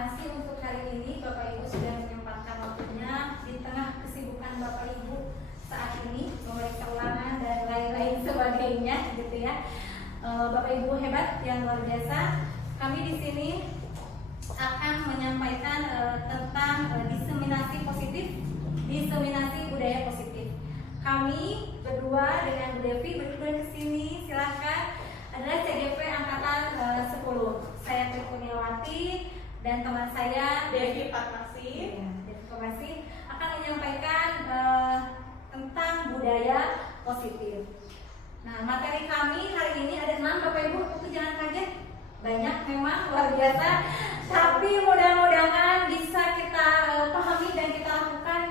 kasih untuk hari ini Bapak Ibu sudah menyempatkan waktunya di tengah kesibukan Bapak Ibu saat ini memeriksa ulangan dan lain-lain sebagainya gitu ya. Bapak Ibu hebat yang luar biasa. Kami di sini akan menyampaikan tentang diseminasi positif, diseminasi budaya positif. Kami berdua dengan Bu Devi berdua ke sini, silakan. Adalah CGP angkatan 10. Saya Tri Kurniawati dan teman saya Devi Farmasi. Ya, Devi Farmasi akan menyampaikan tentang budaya positif. Nah, materi kami hari ini ada 6 Bapak Ibu, itu jangan kaget. Banyak memang luar biasa, tapi mudah-mudahan bisa kita pahami dan kita lakukan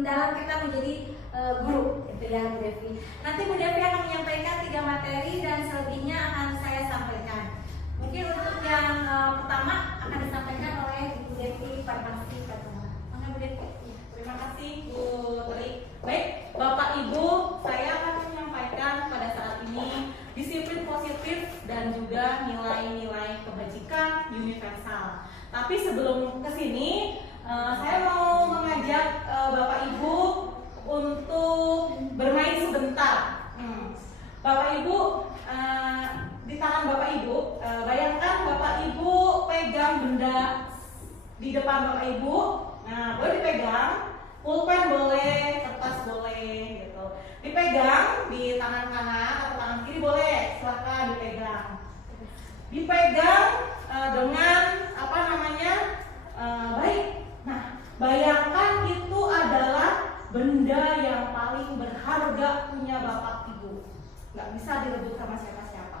dalam kita menjadi guru, gitu ya Bu Devi. Nanti Bu Devi akan menyampaikan 3 materi dan selebihnya akan saya sampaikan. Mungkin untuk yang pertama akan disampaikan oleh Bu Devi Farmasi pertama. Bu Devi. Terima kasih Bu Tri. Baik, Bapak Ibu, saya akan menyampaikan pada saat ini disiplin positif dan juga nilai-nilai kebajikan universal. Tapi sebelum ke sini, saya mau mengajak Bapak Ibu untuk bermain sebentar. Bapak Ibu, di tangan Bapak Ibu, bayangkan Bapak Ibu pegang benda di depan Bapak Ibu. Nah, boleh dipegang, pulpen boleh, kertas boleh, gitu. Dipegang di tangan kanan atau tangan kiri boleh, silakan dipegang. Dipegang dengan apa namanya, baik. Nah, bayangkan itu adalah benda yang paling berharga punya Bapak Ibu. Nggak bisa direbut sama siapa-siapa.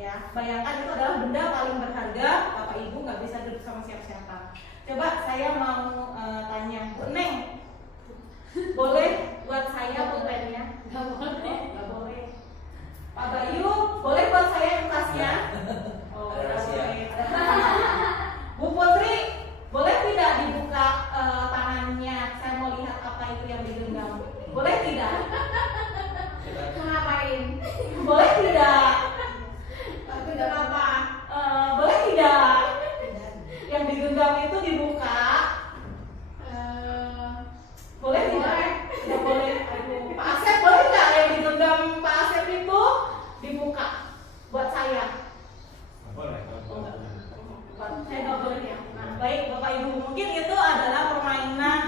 Ya, bayangkan itu adalah benda paling berharga Bapak Ibu, nggak bisa direbut sama siapa-siapa. Coba saya mau tanya, Bu Neng, boleh buat saya pulpennya? Nggak boleh. Nggak boleh. Pak Bayu, boleh buat saya kertasnya? Oh, nggak boleh. Bu Putri, boleh tidak dibuka tangannya? Saya mau lihat apa itu yang digenggam. Boleh tidak? Mau ngapain? Boleh tidak? Aku udah Kenapa? Boleh tidak? Yang digenggam itu dibuka. Boleh tidak? Tidak boleh. Aduh, Pak Asep boleh nggak yang digenggam Pak Asep itu dibuka buat saya? Boleh. Saya nggak boleh ya. Nah, baik Bapak Ibu, mungkin itu adalah permainan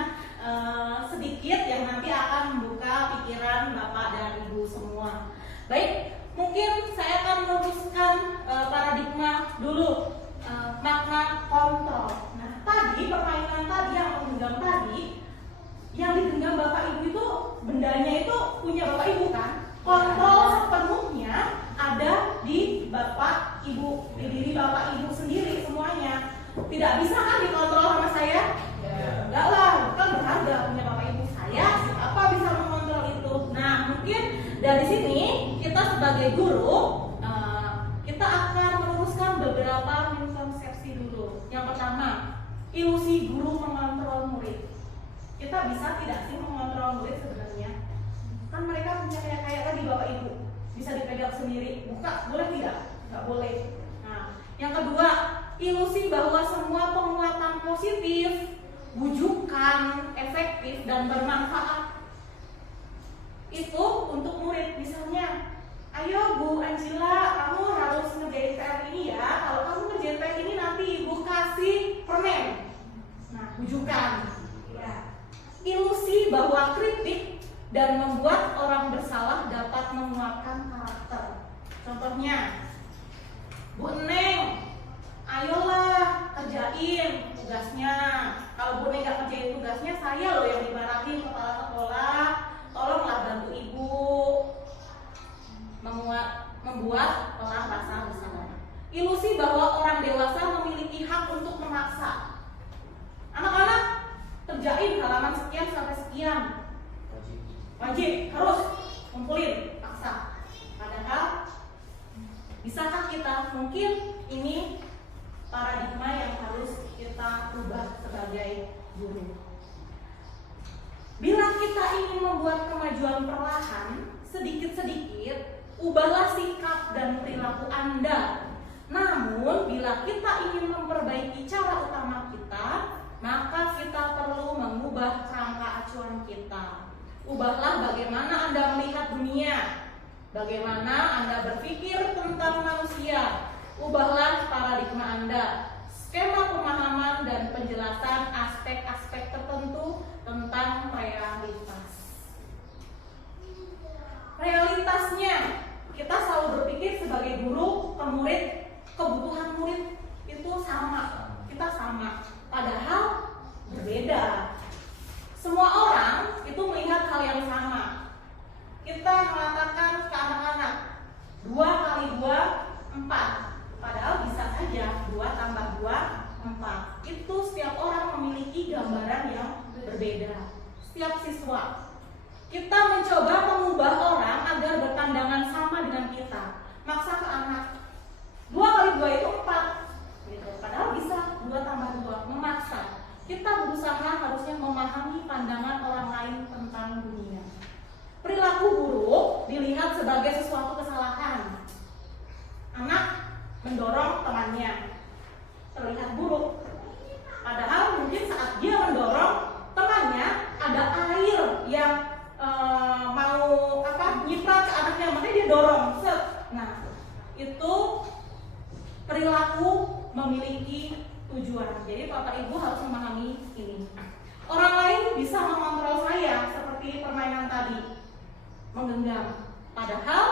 sedikit yang nanti akan membuka pikiran Bapak dan Ibu semua. Baik, mungkin saya akan meluruskan paradigma dulu, makna kontrol. Nah, tadi permainan tadi yang menggenggam tadi, yang digenggam Bapak Ibu itu bendanya itu punya Bapak Ibu kan? Kontrol sepenuhnya ada di Bapak Ibu, di diri Bapak Ibu sendiri semuanya. Tidak bisa kan dikontrol sama saya? Enggak lah, kan berharga punya Bapak Ibu. Saya siapa bisa mengontrol itu? Nah, mungkin dari sini kita sebagai guru kita akan meluruskan beberapa miskonsepsi dulu. Yang pertama, ilusi guru mengontrol murid. Kita bisa tidak sih mengontrol murid sebenarnya? Kan mereka punya kayak tadi Bapak Ibu, bisa dipegang sendiri, buka, boleh tidak? Nggak boleh. Nah, yang kedua, ilusi bahwa semua penguatan positif, bujukan, efektif, dan bermanfaat itu untuk murid. Misalnya, ayo Bu Angela, kamu harus ngerjain PR ini ya. Kalau kamu ngerjain PR ini nanti Ibu kasih permen. Nah, bujukan. Ya. Ilusi bahwa kritik dan membuat orang bersalah dapat menguatkan karakter. Contohnya, Bu Neng, ayolah kerjain tugasnya. Kalau Bu Neng nggak kerjain tugasnya, saya loh yang dimarahin kepala sekolah. Tolonglah bantu Ibu. Membuat orang merasa bersalah. Ilusi bahwa orang dewasa memiliki hak untuk memaksa. Anak-anak, kerjain halaman sekian sampai sekian. Wajib, harus kumpulin, paksa. Padahal bisakah kita? Mungkin ini paradigma yang harus kita ubah sebagai guru. Bila kita ingin membuat kemajuan perlahan, sedikit-sedikit, ubahlah sikap dan perilaku Anda. Namun, bila kita ingin memperbaiki cara utama Ubahlah bagaimana Anda melihat dunia, bagaimana Anda berpikir tentang manusia. Ubahlah paradigma Anda, skema pemahaman dan penjelasan aspek-aspek tertentu tentang realitas. Realitasnya, kita selalu berpikir sebagai guru ke murid, kebutuhan murid itu sama, kita sama, padahal berbeda. Semua orang itu melihat hal yang sama. Kita mengatakan ke anak-anak 2 kali 2 4, padahal bisa saja 2 tambah 2 4. Itu setiap orang memiliki gambaran yang berbeda. Setiap siswa, kita mencoba mengubah orang agar berpandangan sama dengan kita. Maksa ke anak 2 kali 2 itu 4 gitu. Padahal bisa 2 tambah 2, memaksa. Kita berusaha harusnya memahami pandangan orang lain tentang dunia. Perilaku buruk dilihat sebagai sesuatu kesalahan. Anak mendorong temannya, terlihat buruk. Padahal mungkin saat dia mendorong temannya, ada air yang mau nyiprat ke anaknya, makanya dia dorong. Nah, itu perilaku memiliki tujuan. Jadi Bapak Ibu harus memahami ini. Orang lain bisa mengontrol saya seperti permainan tadi, menggenggam. Padahal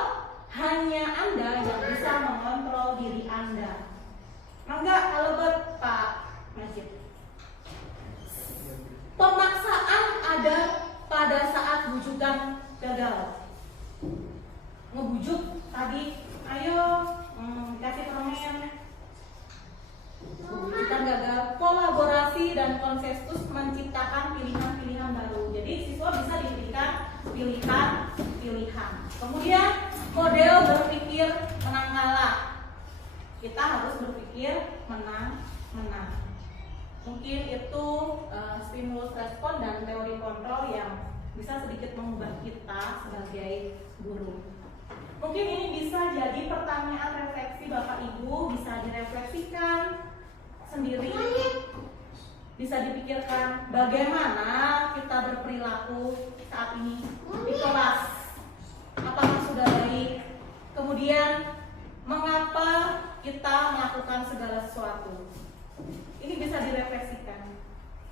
hanya Anda yang bisa mengontrol diri Anda. Mangga Albert Pak Majid. Pemaksaan ada pada saat bujukan gagal. Ngebujuk tadi, ayo kasih permen. Bujukan gagal. Kolaborasi dan konsensus menciptakan pilihan-pilihan baru. Jadi siswa bisa diberikan pilihan-pilihan. Kemudian model berpikir menang kalah. Kita harus berpikir menang-menang. Mungkin itu stimulus respon dan teori kontrol yang bisa sedikit mengubah kita sebagai guru. Mungkin ini bisa jadi pertanyaan refleksi Bapak Ibu, bisa direfleksikan sendiri, bisa dipikirkan bagaimana kita berperilaku saat ini di kelas. Apakah sudah baik? Kemudian mengapa kita melakukan segala sesuatu? Ini bisa direfleksikan.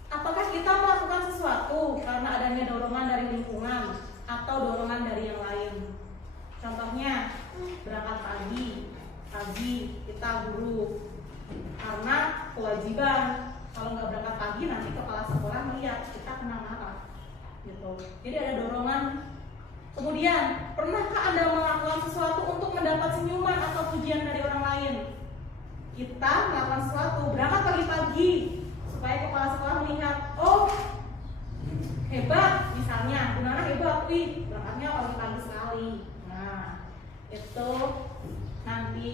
Apakah kita melakukan sesuatu karena adanya dorongan dari lingkungan atau dorongan dari yang lain? Contohnya, berangkat pagi kita guru karena kewajiban. Kalau nggak berangkat pagi nanti kepala sekolah melihat kita kena marah, gitu. Jadi ada dorongan. Kemudian, pernahkah Anda melakukan sesuatu untuk mendapat senyuman atau pujian dari orang lain? Kita melakukan sesuatu, berangkat pagi-pagi supaya kepala sekolah melihat, oh hebat, misalnya, Gunana hebat, wih berangkatnya pagi-pagi sekali. Nah, itu nanti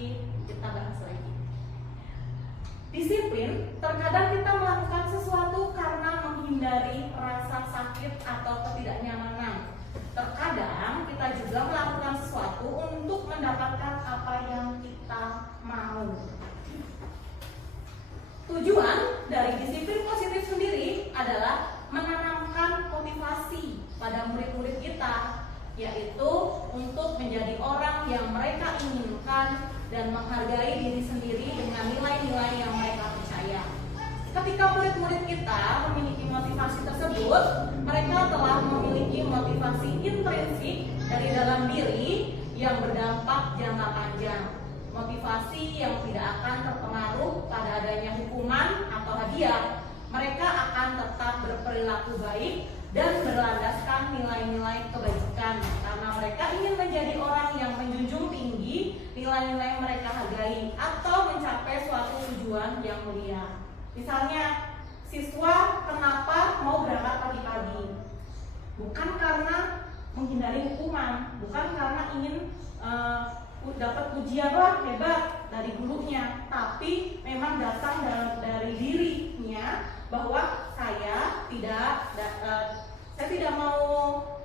kita bahas lagi. Disiplin, terkadang kita melakukan sesuatu karena menghindari rasa sakit atau ketidaknyamanan. Terkadang kita juga melakukan sesuatu untuk mendapatkan apa yang kita mau. Tujuan dari disiplin positif sendiri adalah menanamkan motivasi pada murid-murid kita, yaitu untuk menjadi orang yang mereka inginkan dan menghargai diri sendiri dengan nilai-nilai yang mereka percaya. Ketika murid-murid kita memiliki motivasi tersebut, mereka telah memiliki motivasi intrinsik dari dalam diri yang berdampak jangka panjang. Motivasi yang tidak akan terpengaruh pada adanya hukuman atau hadiah. Mereka akan tetap berperilaku baik dan berlandaskan nilai-nilai kebajikan karena mereka ingin menjadi orang yang menjunjung tinggi nilai-nilai mereka hargai atau mencapai suatu tujuan yang mulia. Misalnya, siswa kenapa mau berangkat pagi-pagi? Bukan karena menghindari hukuman, bukan karena ingin dapat pujian wah hebat dari gurunya, tapi memang datang dari dirinya bahwa saya tidak mau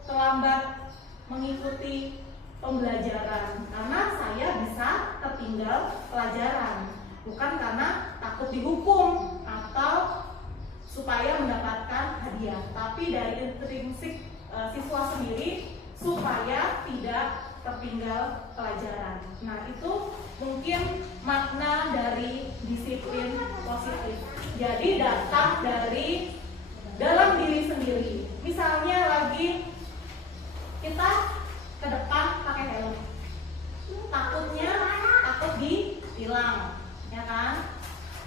terlambat mengikuti pembelajaran karena saya bisa tertinggal pelajaran, bukan karena takut dihukum atau supaya mendapatkan hadiah, tapi dari intrinsik siswa sendiri supaya tidak tertinggal pelajaran. Nah, itu mungkin makna dari disiplin positif. Jadi datang dari dalam diri sendiri. Misalnya lagi kita ke depan pakai helm, takut ditilang, ya kan?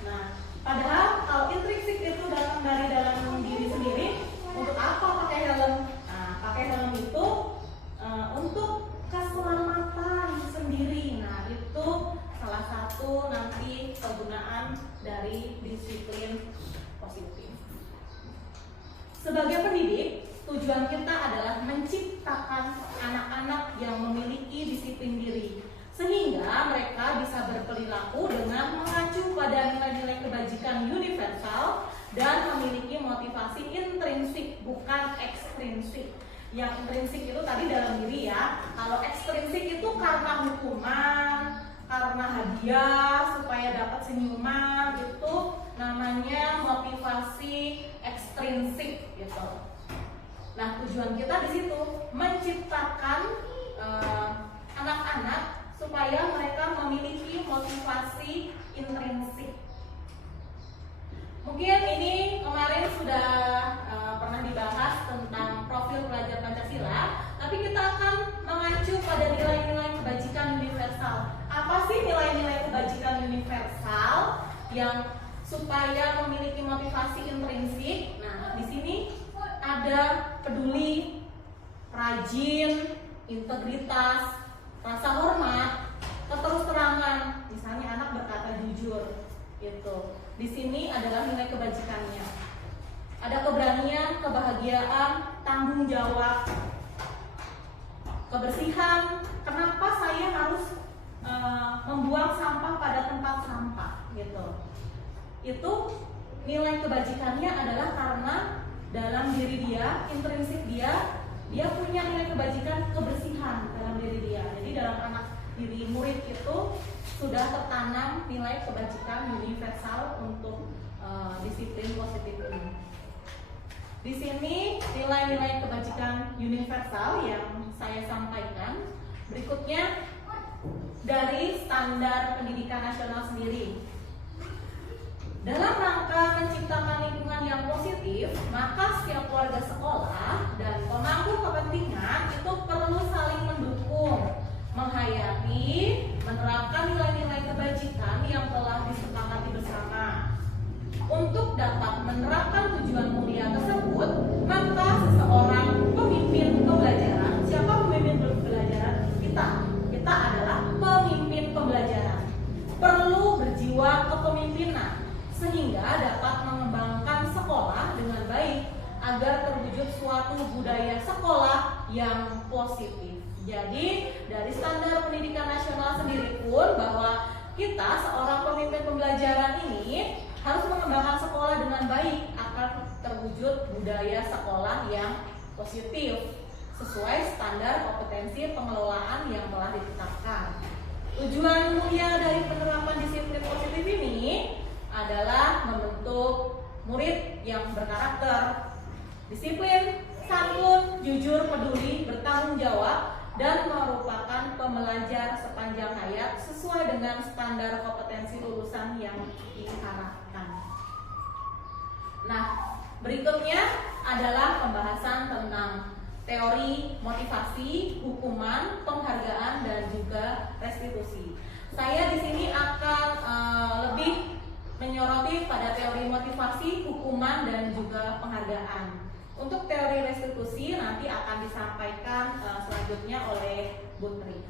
Nah, padahal kalau intrinsik itu datang dari dalam diri sendiri. Untuk apa pakai helm? Nah, pakai helm itu untuk keselamatan sendiri. Nah, itu salah satu nanti kegunaan dari disiplin positif. Sebagai pendidik, tujuan kita adalah menciptakan anak-anak yang memiliki disiplin diri, sehingga mereka bisa berperilaku dengan mengacu pada nilai-nilai kebajikan universal dan memiliki motivasi intrinsik, bukan ekstrinsik. Yang intrinsik itu tadi dalam diri ya. Kalau ekstrinsik itu karena hukuman, karena hadiah supaya dapat senyuman, itu namanya motivasi ekstrinsik gitu. Nah, tujuan kita di situ menciptakan anak-anak supaya mereka memiliki motivasi intrinsik. Mungkin ini kemarin sudah pernah dibahas tentang profil pelajar Pancasila, tapi kita akan mengacu pada nilai-nilai kebajikan universal. Apa sih nilai-nilai kebajikan universal yang supaya memiliki motivasi intrinsik? Nah, di sini ada peduli, rajin, integritas, rasa hormat, keterus-terangan. Misalnya anak berkata jujur, gitu. Di sini adalah nilai kebajikannya. Ada keberanian, kebahagiaan, tanggung jawab, kebersihan. Kenapa saya harus membuang sampah pada tempat sampah, gitu. Itu nilai kebajikannya adalah karena dalam diri dia, intrinsik dia punya nilai kebajikan kebersihan dalam diri dia. Jadi dalam anak diri murid itu sudah tertanam nilai kebajikan universal untuk disiplin positif ini. Di sini nilai-nilai kebajikan universal yang saya sampaikan. Berikutnya dari standar pendidikan nasional sendiri. Dalam rangka menciptakan lingkungan yang positif, maka setiap keluarga sekolah dan pemangku kepentingan itu perlu saling mendukung, menghayati, menerapkan nilai-nilai kebajikan yang telah disepakati bersama. Untuk dapat menerapkan tujuan mulia tersebut, maka seseorang pemimpin pembelajaran, siapa pemimpin pembelajaran? Kita adalah pemimpin pembelajaran. Perlu berjiwa kepemimpinan sehingga dapat mengembangkan sekolah dengan baik agar terwujud suatu budaya sekolah yang positif. Jadi dari standar pendidikan nasional sendiri pun bahwa kita seorang pemimpin pembelajaran ini harus mengembangkan sekolah dengan baik agar terwujud budaya sekolah yang positif sesuai standar kompetensi pengelolaan yang telah ditetapkan. Tujuan mulia dari penerapan disiplin positif ini adalah membentuk murid yang berkarakter, disiplin, santun, jujur, peduli, bertanggung jawab, dan merupakan pembelajar sepanjang hayat sesuai dengan standar kompetensi lulusan yang diharapkan. Nah, berikutnya adalah pembahasan tentang teori motivasi, hukuman, penghargaan, dan juga restitusi. Saya di sini akan lebih menyoroti pada teori motivasi, hukuman, dan juga penghargaan. Untuk teori restitusi nanti akan disampaikan selanjutnya oleh Bu Tri.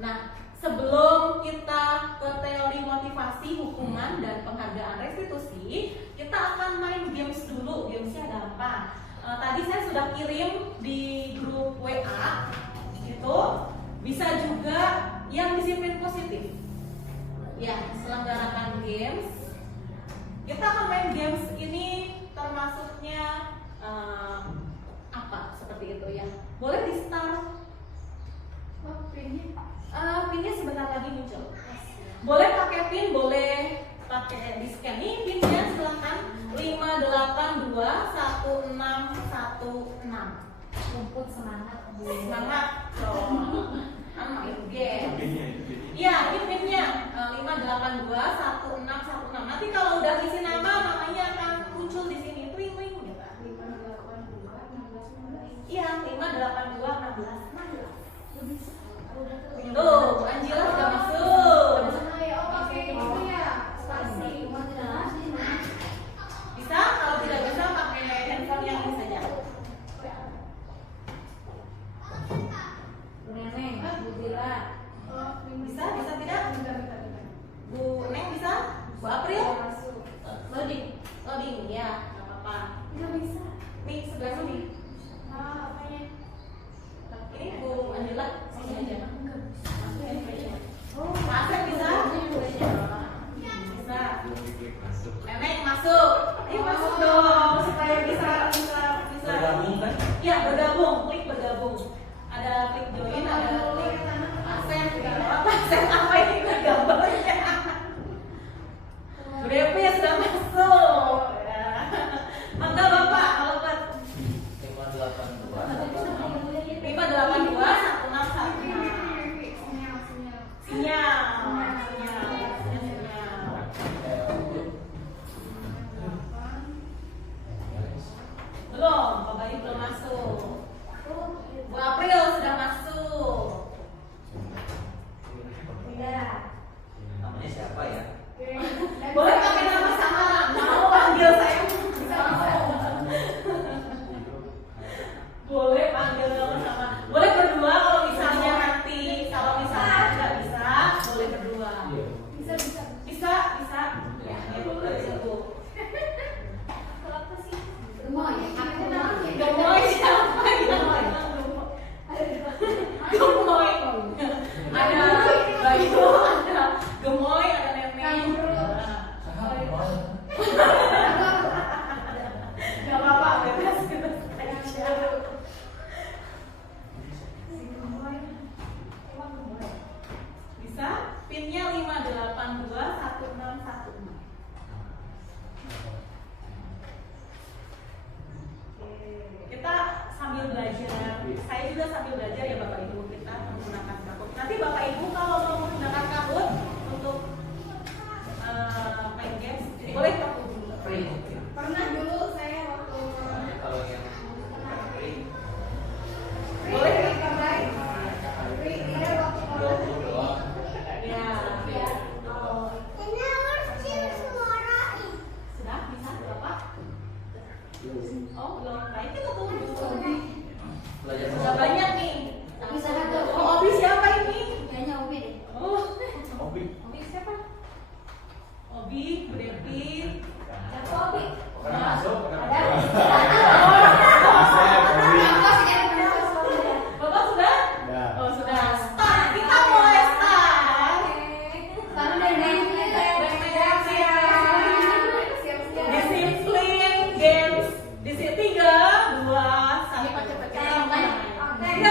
Nah, sebelum kita ke teori motivasi, hukuman, dan penghargaan restitusi, kita akan main games dulu. Gamesnya gampang. Tadi saya sudah kirim di grup WA, itu bisa juga yang disiplin positif. Ya, selenggarakan games. Kita akan main games ini termasuknya apa seperti itu ya. Boleh di start. Pinnya sebentar lagi muncul. Boleh pakai pin, boleh pakai di scan. Ini pinnya silahkan 5821616. Kumpul semangat. Semangat. Main game. Iya, pinnya 582 1616. Nanti kalau udah isi nama, namanya akan muncul di sini. Twing twing gitu. 582 16. Iya, 582 16. Tuh, Bu Anjila sudah masuk. Bisa? Kalau tidak bisa pakai handphone yang ini saja. Bu Neneng, Bu Dila. Bisa? Bisa tidak? Bu Neng bisa? Bu April? Loading, ya, nggak apa-apa. Nih sebelah sini. Ini Bu Anjila sini aja. Masuk bisa? Bisa. Nenek masuk. Masuk dong supaya bisa. Bergabung kan? Ya bergabung, klik bergabung. Ada klik join, ada klik absen, absen apa ini gambarnya? Bu Devi sudah masuk. Ya. Mangga Bapak, kalau buat 582 1616. Sinyal. Belum, Bapak Ibu belum masuk. Bu April sudah masuk. Namanya siapa ya? Boleh pakai nama samaran. Mau panggil saya? Boleh panggil nama samaran. Boleh berdua kalau misalnya nanti tidak bisa, boleh berdua. Bisa. Ya, boleh itu. Gemoy siapa yang Gemoy? Ada Bayu, ada Gemoy, ada Neneng. Gak apa-apa, bebas aja. Bisa? Pinnya 582 1616. Kita sambil belajar, saya juga sambil belajar ya Bapak Ibu, kita menggunakan Kahoot. Nanti Bapak Ibu kalau mau menggunakan Kahoot untuk main games, boleh Kahoot dulu. Pernah dulu saya waktu Kalau yang Boleh ya? dia waktu 20 doang. Ya. oh. Sudah bisa Bapak? Oh belum, baik kita tunggu. Belajar Sudah banyak nih. Bisa satu. Oh, Obi siapa ini? Kayaknya Umi deh. Oh, Hobi. Obi siapa? Obi, Bu Devi. Siapa Obi? Pernah masuk? Ada. Bapak sudah? Udah. Oh sudah. Start, kita mulai start. Sekarang dari Disiplin games. Di sini 3, 2, 1. Cepat. Kita mulai. 3,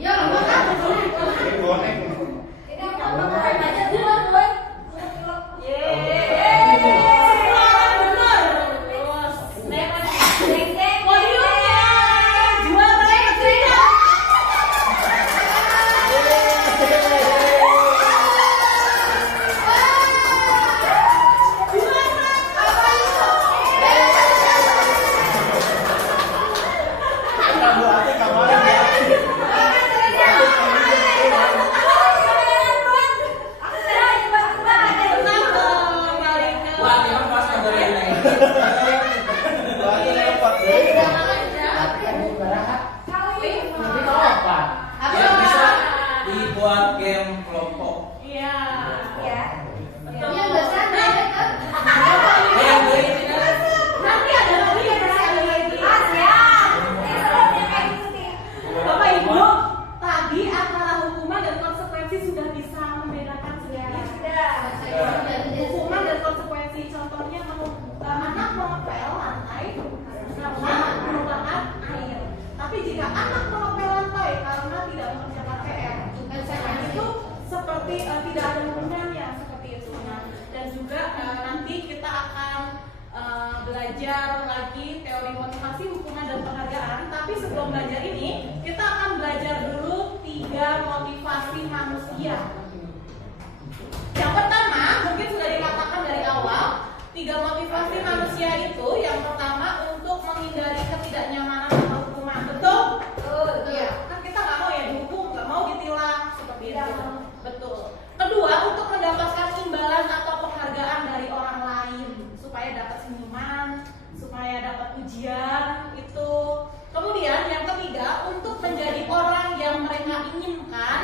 Iya, Ini bonek. Ini apa keren aja dulu, boy. Sekolah bener. Terus podiumnya juara ketiga. Kamu hati kemarin ya. Tenang dong, balik ke. Wah, ini kan pas ada yang lain. Wah, ini lewat deh. Nanti kalau apa? Ya bisa dibuat game kelompok. Iya. Ya. Betul. Iya, nggak sana, ya kan? Yang beli ini kan. Nanti ada lagi ya, masih ada lagi. Ah, siap. Ini seru nih kayak gitu nih. Bapak Ibu, tadi antara hukuman dan konsekuensi sudah bisa membedakan sedikit. Hukuman dan konsekuensi, contohnya anak mengepel lantai karena merupakan air. Tapi jika anak mengepel lantai karena tidak mengerjakan PR, itu seperti tidak ada hukumannya seperti itu. Nah, dan juga nanti kita akan belajar lagi teori motivasi, hukuman dan penghargaan. Tapi sebelum belajar ini, kita akan belajar dulu 3 motivasi manusia. Yang pertama, mungkin sudah dikatakan dari awal, 3 motivasi manusia itu yang pertama untuk menghindari ketidaknyamanan atau hukuman. Betul? Iya. Kan kita nggak mau ya dihukum, nggak mau ditilang seperti itu. Betul. Kedua, untuk mendapatkan imbalan atau penghargaan dari orang lain supaya dapat senyuman, supaya dapat pujian itu. Kemudian yang ketiga, untuk menjadi orang yang mereka inginkan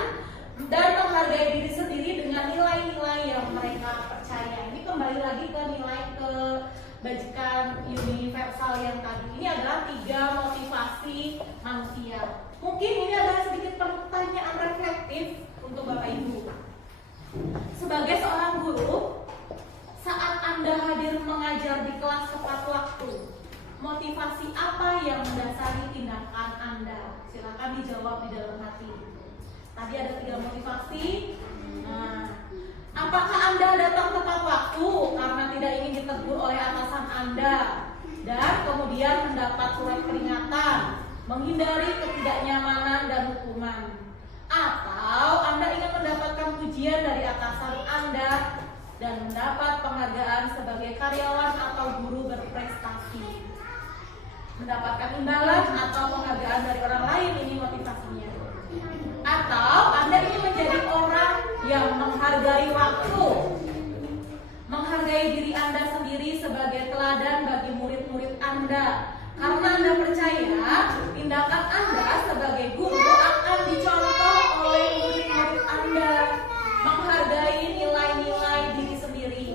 dan menghargai diri sendiri dengan nilai-nilai yang mereka percaya. Ini kembali lagi ke nilai kebajikan universal yang tadi. Ini adalah 3 motivasi manusia. Mungkin ini adalah sedikit pertanyaan reflektif untuk Bapak Ibu. Sebagai seorang guru, saat Anda hadir mengajar di kelas tepat waktu, motivasi apa yang mendasari tindakan Anda? Silakan dijawab di dalam hati. Tadi ada 3 motivasi. Nah, apakah Anda datang tepat waktu karena tidak ingin ditegur oleh atasan Anda dan kemudian mendapat surat peringatan, menghindari ketidaknyamanan dan hukuman? Atau Anda ingin mendapatkan pujian dari atasan Anda dan mendapat penghargaan sebagai karyawan atau guru berprestasi? Mendapatkan imbalan atau penghargaan dari orang lain, ini motivasinya. Atau Anda ingin menjadi orang yang menghargai waktu, menghargai diri Anda sendiri sebagai teladan bagi murid-murid Anda, karena Anda percaya tindakan Anda sebagai guru akan dicontoh oleh murid-murid Anda, menghargai nilai-nilai diri sendiri.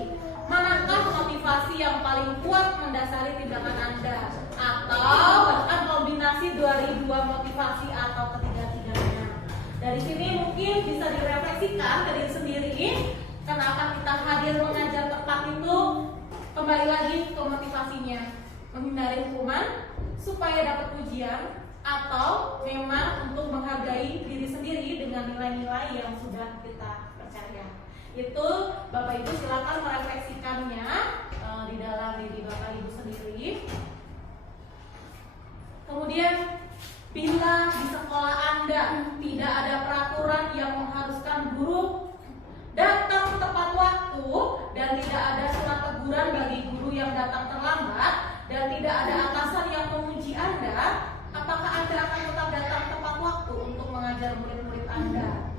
Manakah motivasi yang paling kuat mendasari tindakan Anda? Atau bahkan kombinasi dari 2 motivasi atau ketiga-tiganya? Dari sini mungkin bisa direfleksikan ke diri sendiri. Kenapa kita hadir mengajar tepat itu? Kembali lagi ke motivasinya, menghindari hukuman supaya dapat pujian, atau memang untuk menghargai diri sendiri dengan nilai-nilai yang sudah kita percaya. Itu Bapak Ibu silakan merefleksikannya di dalam diri Bapak Ibu sendiri. Kemudian, bila di sekolah Anda tidak ada peraturan yang mengharuskan guru datang tepat waktu dan tidak ada surat teguran bagi guru yang datang terlambat dan tidak ada atasan yang memuji Anda, apakah Anda akan tetap datang tepat waktu untuk mengajar murid-murid Anda?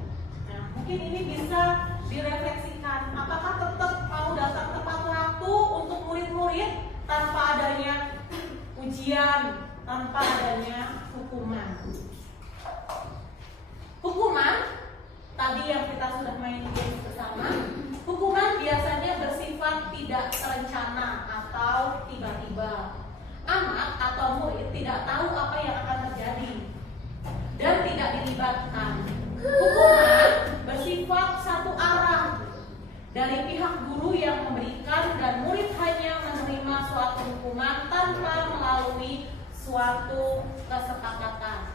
Nah, mungkin ini bisa direfleksikan. Apakah tetap mau datang tepat waktu untuk murid-murid tanpa adanya ujian, tanpa adanya hukuman? Hukuman tadi yang kita sudah main game bersama, hukuman biasanya bersifat tidak terencana atau tiba-tiba. Anak atau murid tidak tahu apa yang akan terjadi dan tidak dilibatkan. Hukuman bersifat satu arah dari pihak guru yang memberikan dan murid hanya menerima suatu hukuman tanpa melalui suatu kesepakatan.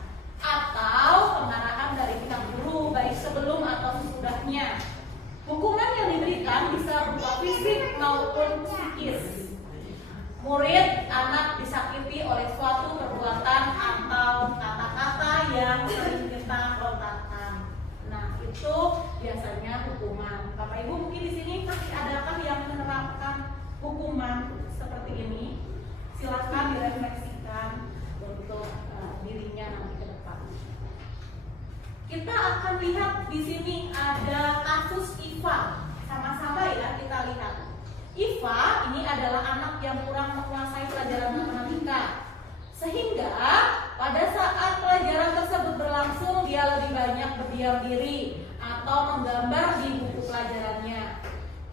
itu biasanya hukuman. Bapak Ibu mungkin di sini masih adakah yang menerapkan hukuman seperti ini? Silakan direfleksikan untuk dirinya nanti ke depan. Kita akan lihat di sini ada kasus Iva. Sama-sama ya kita lihat. Iva ini adalah anak yang kurang menguasai pelajaran matematika. Sehingga pada saat pelajaran tersebut berlangsung dia lebih banyak berdiam diri atau menggambar di buku pelajarannya.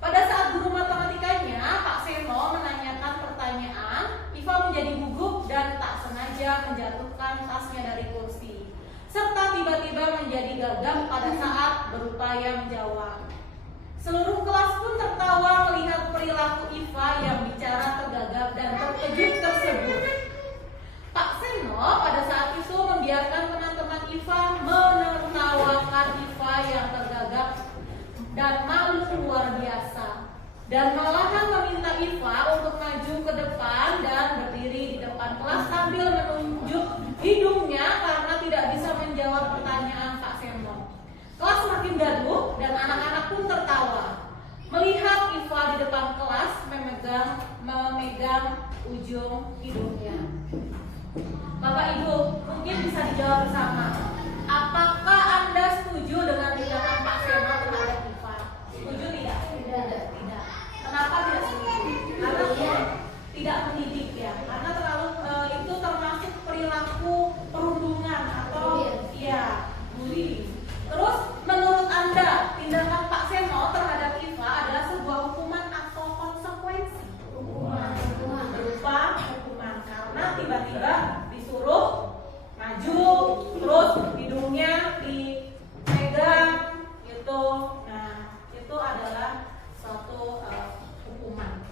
Pada saat guru matematikanya, Pak Seno, menanyakan pertanyaan, Iva menjadi gugup dan tak sengaja menjatuhkan tasnya dari kursi, serta tiba-tiba menjadi gagap pada saat berupaya menjawab. Seluruh kelas pun tertawa melihat perilaku Iva yang bicara tergagap dan terkejut tersebut. Pak Seno pada saat itu membiarkan teman-teman Iva menertawakan Iva yang tergagap dan malu luar biasa, dan malahan meminta Iva untuk maju ke depan dan berdiri di depan kelas sambil menunjuk hidungnya karena tidak bisa menjawab pertanyaan Pak Seno. Kelas makin gaduh dan anak-anak pun tertawa melihat Iva di depan kelas memegang ujung hidungnya. Bapak Ibu, mungkin bisa dijawab bersama. Apakah Anda setuju dengan tindakan Pak Seno terhadap Iva? Setuju tidak? Tidak. Kenapa tidak setuju? Karena tidak mendidik ya. Karena terlalu itu termasuk perilaku perundungan atau bullying. Terus menurut Anda tindakan Pak Seno terhadap Iva adalah sebuah hukuman atau konsekuensi? Hukuman. Berupa hukuman karena tiba-tiba disuruh maju, terus hidungnya dipegang gitu. Nah, itu adalah suatu hukuman.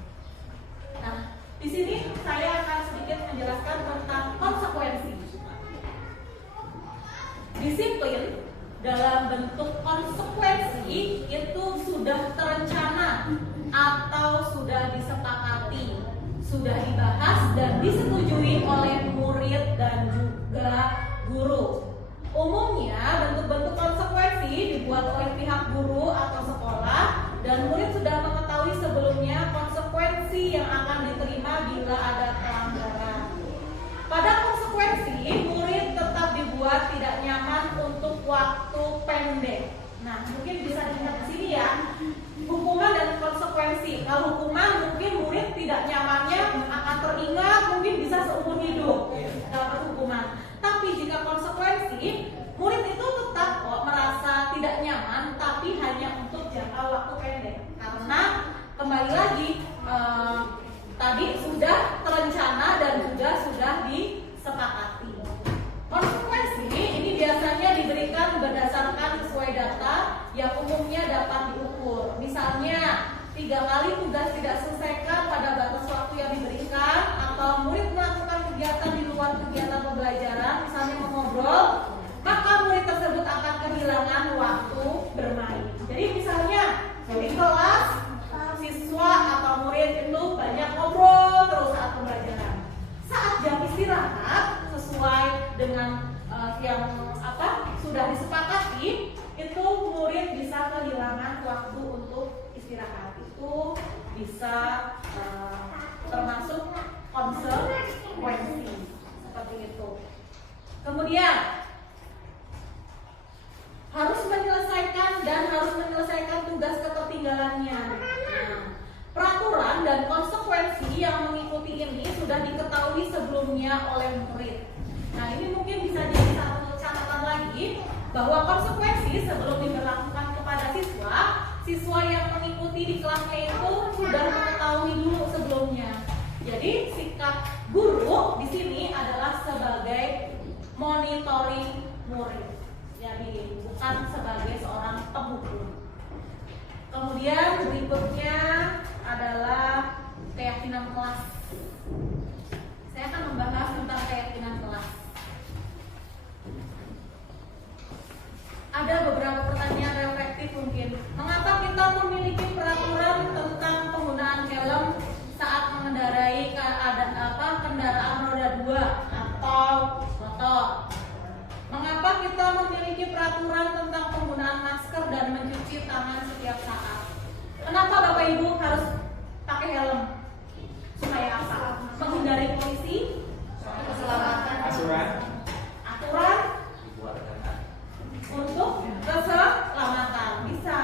Nah, di sini saya akan sedikit menjelaskan tentang konsekuensi. Disiplin dalam bentuk konsekuensi itu sudah terencana atau sudah disepakati, sudah dibahas dan disetujui oleh murid dan juga guru. Umumnya bentuk-bentuk konsekuensi dibuat oleh pihak guru atau sekolah dan murid sudah mengetahui sebelumnya konsekuensi yang akan diterima bila ada pelanggaran. Pada konsekuensi, murid tetap dibuat tidak nyaman untuk waktu pendek. Nah, mungkin bisa dilihat di sini ya, hukuman dan konsekuensi. Kalau hukuman mungkin murid tidak nyamannya akan teringat, mungkin bisa seumur hidup dapat hukuman. Tapi jika konsekuensi, murid itu tetap kok merasa tidak nyaman, tapi hanya untuk jangka waktu pendek. Karena kembali lagi tadi sudah terencana dan juga sudah disepakati. Konsekuensi ini biasanya diberikan berdasarkan sesuai data yang umumnya dapat diukur. Misalnya 3 kali tugas tidak selesaikan pada batas waktu yang diberikan, atau murid melakukan kegiatan di luar kegiatan pembelajaran, misalnya mengobrol, maka murid tersebut akan kehilangan waktu bermain. Jadi misalnya di kelas siswa atau murid itu banyak ngobrol terus saat pembelajaran. Saat jam istirahat sesuai dengan yang sudah disepakati, itu murid bisa kehilangan waktu untuk istirahat. Itu bisa termasuk konsekuensi seperti itu. Kemudian harus menyelesaikan tugas ketertinggalannya. Nah, peraturan dan konsekuensi yang mengikuti ini sudah diketahui sebelumnya oleh murid. Nah, ini mungkin bisa jadi satu catatan lagi bahwa konsekuensi sebelum diberlakukan kepada siswa yang mengikuti di kelasnya itu sudah mengetahui dulu sebelumnya. Jadi sikap guru di sini adalah sebagai monitoring murid. Jadi bukan sebagai seorang penghukum. Kemudian berikutnya adalah keyakinan kelas. Saya akan membahas tentang keyakinan kelas. Ada beberapa pertanyaan reflektif mungkin. Mengapa kita memiliki peraturan tentang penggunaan helm saat mengendarai kendaraan roda 2 atau motor? Mengapa kita memiliki peraturan tentang penggunaan masker Bapak Ibu harus pakai helm? Supaya apa? Menghindari polisi, Keselamatan. aturan untuk keselamatan. Bisa.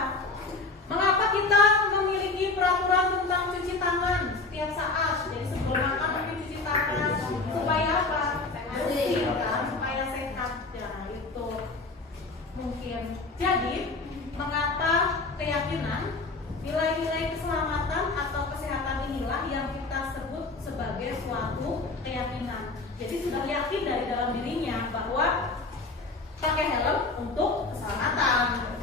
Mengapa kita memiliki peraturan tentang cuci tangan setiap saat? Jadi sebelum makan pakai cuci tangan supaya apa? Bersih kan? Supaya sehat. Ya, itu mungkin. Jadi, mengapa keyakinan nilai-nilai keselamatan atau kesehatan inilah yang kita sebut sebagai suatu keyakinan. Jadi sudah yakin dari dalam dirinya bahwa pakai helm untuk keselamatan,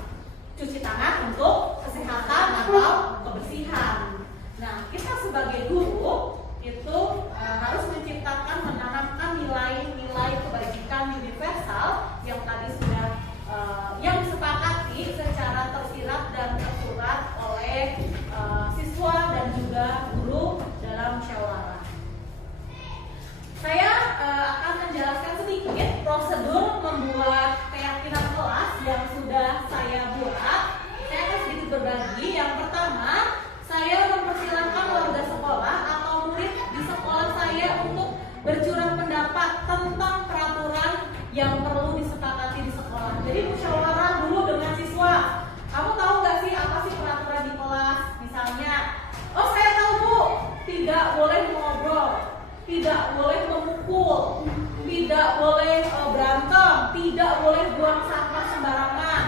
cuci tangan untuk kesehatan atau kebersihan. Nah, kita sebagai guru itu harus menciptakan, menanamkan nilai-nilai kebajikan universal yang tadi sudah yang disepakati secara tersirat dan tersurat oleh siswa dan juga guru dalam musyawarah. Saya akan menjelaskan sedikit prosedur membuat keyakinan kelas yang sudah saya buat. Saya akan sedikit berbagi. Yang pertama, saya mempersilahkan warga sekolah atau murid di sekolah saya untuk bercurah pendapat tentang peraturan yang perlu disepakati di sekolah. Jadi musyawarah dulu dengan siswa. Kamu tahu nggak sih apa sih peraturan di kelas? Misalnya, oh saya tahu Bu, tidak boleh mengobrol, tidak boleh memukul, tidak boleh berantem, tidak boleh buang sampah sembarangan,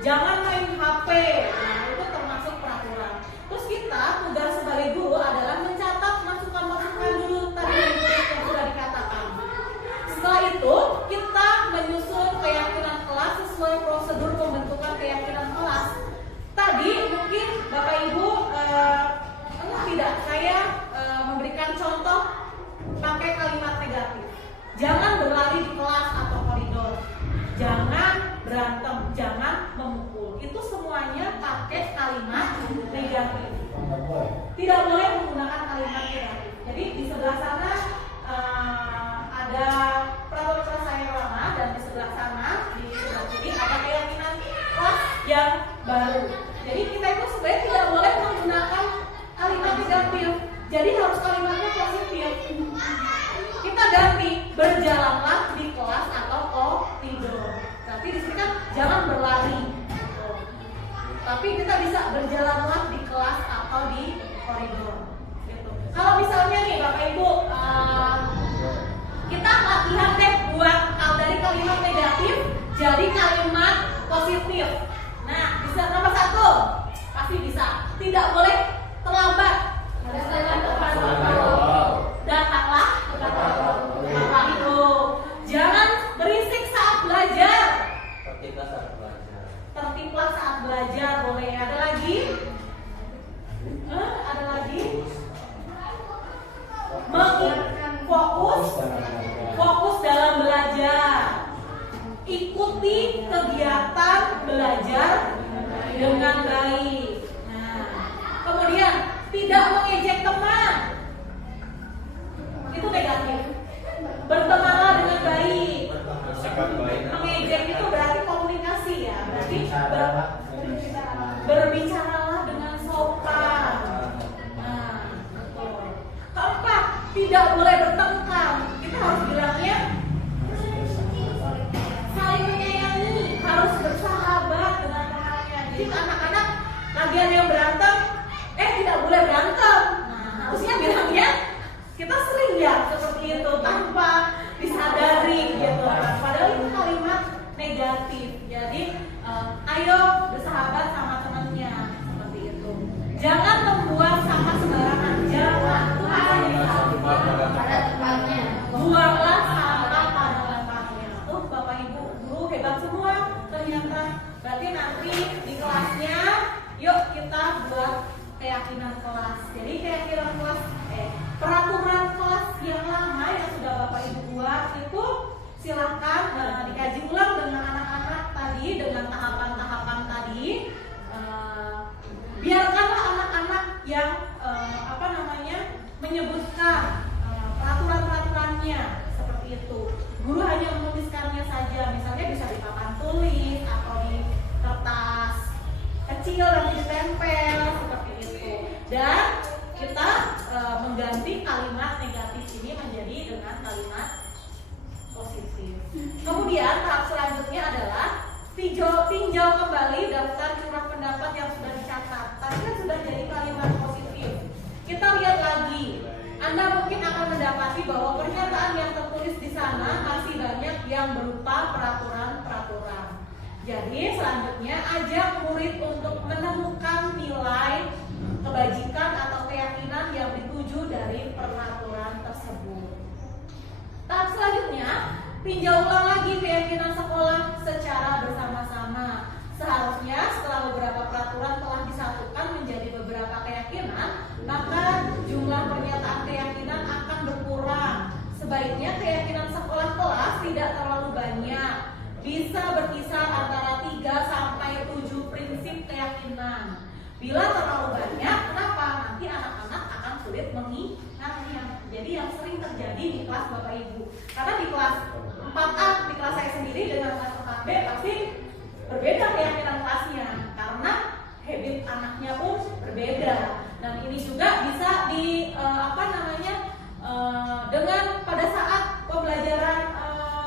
jangan main HP. Nah, itu termasuk peraturan. Terus kita tugas sebagai guru adalah mencatat masukan-masukan dulu tadi yang sudah dikatakan. Setelah itu kita menyusun keyakinan kelas sesuai prosedur pembentukan keyakinan kelas. Tadi mungkin Bapak Ibu tidak, saya memberikan contoh pakai kalimat negatif. Jangan berlari di kelas atau koridor, jangan berantem, jangan memukul. Itu semuanya pakai kalimat negatif. Tidak boleh menggunakan kalimat negatif. Jadi di sebelah sana ada peraturan kelas saya yang lama, dan di sebelah sana, di sebelah kiri ada keyakinan kelas yang baru. Jadi kita itu sebenarnya tidak boleh menggunakan kalimat negatif. Jadi harus kalimatnya positif. Kita ganti, berjalanlah di kelas atau koridor. Nanti di sini kan jangan berlari. Tapi kita bisa berjalanlah di kelas atau di koridor. Gitu. Kalau misalnya nih Bapak Ibu, kita latihan deh buat dari kalimat negatif jadi kalimat positif. Nah, bisa nomor 1, pasti bisa. Tidak boleh terlambat. Datanglah Bapak Ibu. Jangan berisik saat belajar. Tertiblah saat belajar boleh. Ada lagi? Ada lagi? Fokus dalam belajar. Ikuti kegiatan belajar dengan baik. Nah, kemudian tidak mengejek teman. Itu negatif. Bertemanlah dengan baik. Mengejek itu berarti komunikasi ya. Berarti berbicaralah dengan sopan. Nah, keempat, tidak boleh bertengkar. Kita harus bilangnya saling menyayangi, harus bersahabat dengan temannya. Jadi anak-anak lagi ada yang berantem, tidak boleh berantem. Nah, harusnya bilangnya kita sering ya seperti itu tanpa disadari gitu kan. Padahal itu kalimat negatif. Jadi ayo bersahabat sama temannya seperti itu. Jangan membuang sampah sembarangan. Jangan. Pada tempatnya. Buanglah sampah pada tempatnya. Tuh Bapak Ibu guru hebat semua ternyata. Berarti nanti di kelasnya yuk kita buat keyakinan kelas. Jadi keyakinan kelas peraturan kelas yang lama yang sudah Bapak Ibu buat itu silahkan dikaji ulang dengan anak-anak tadi, dengan tahapan-tahapan tadi. Biarkanlah anak-anak yang menyebutkan peraturan-peraturannya seperti itu. Guru hanya menuliskannya saja, misalnya bisa di papan tulis atau di kertas kecil dan ditempel seperti itu. Jadi selanjutnya ajak murid untuk menemukan nilai kebajikan atau keyakinan yang dituju dari peraturan tersebut. Tahap selanjutnya, tinjau ulang lagi keyakinan sekolah secara bersama-sama. Seharusnya setelah beberapa peraturan telah disatukan menjadi beberapa keyakinan, maka jumlah pernyataan keyakinan akan berkurang. Sebaiknya keyakinan sekolah kelas tidak terlalu banyak, bisa berkisar antara 3 sampai 7 prinsip keyakinan. Bila terlalu banyak, kenapa? Nanti anak-anak akan sulit mengingatnya. Jadi yang sering terjadi di kelas Bapak Ibu, karena di kelas 4A, di kelas saya sendiri dengan kelas 4B pasti berbeda keyakinan kelasnya, karena habit anaknya pun berbeda. Dan ini juga bisa dengan pada saat pembelajaran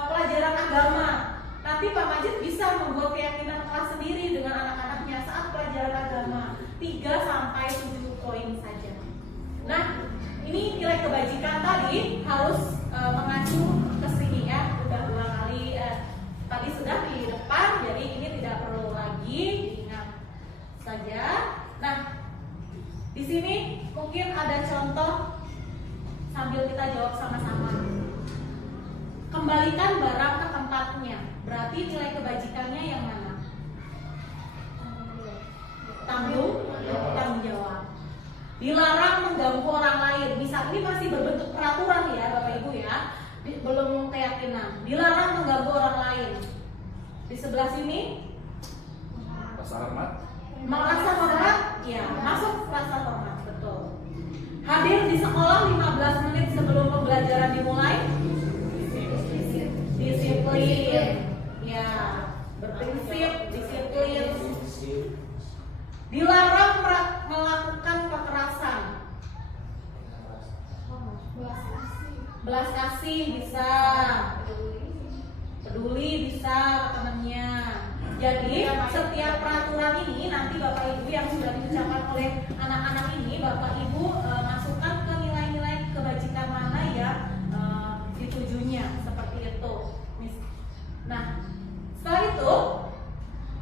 pelajaran agama. Nanti Pak Majid bisa membuat keyakinan kelas sendiri dengan anak-anaknya saat pelajaran agama, 3 sampai 7 poin saja. Nah, ini nilai kebajikan tadi harus mengacu ke sini ya. Udah 2 kali tadi sudah di depan, jadi ini tidak perlu lagi diingat saja. Nah, di sini mungkin ada contoh sambil kita jawab sama-sama. Kembalikan barang ke tempatnya. Berarti nilai kebajikannya yang mana? Tanggung jawab. Dilarang mengganggu orang lain. Misal ini masih berbentuk peraturan ya Bapak Ibu ya, belum keyakinan. Dilarang mengganggu orang lain. Di sebelah sini Rasa hormat. merasa hormat, ya masuk rasa hormat, betul. Hadir di sekolah 15 menit sebelum pembelajaran dimulai. Disiplin, ya berprinsip, disiplin. Dilarang melakukan kekerasan. Belas kasih bisa, peduli bisa temannya. Jadi setiap peraturan ini nanti Bapak Ibu yang sudah diucapkan oleh anak-anak ini, Bapak Ibu masukkan ke nilai-nilai kebajikan mana ya ditujunya, seperti itu. Nah, setelah itu,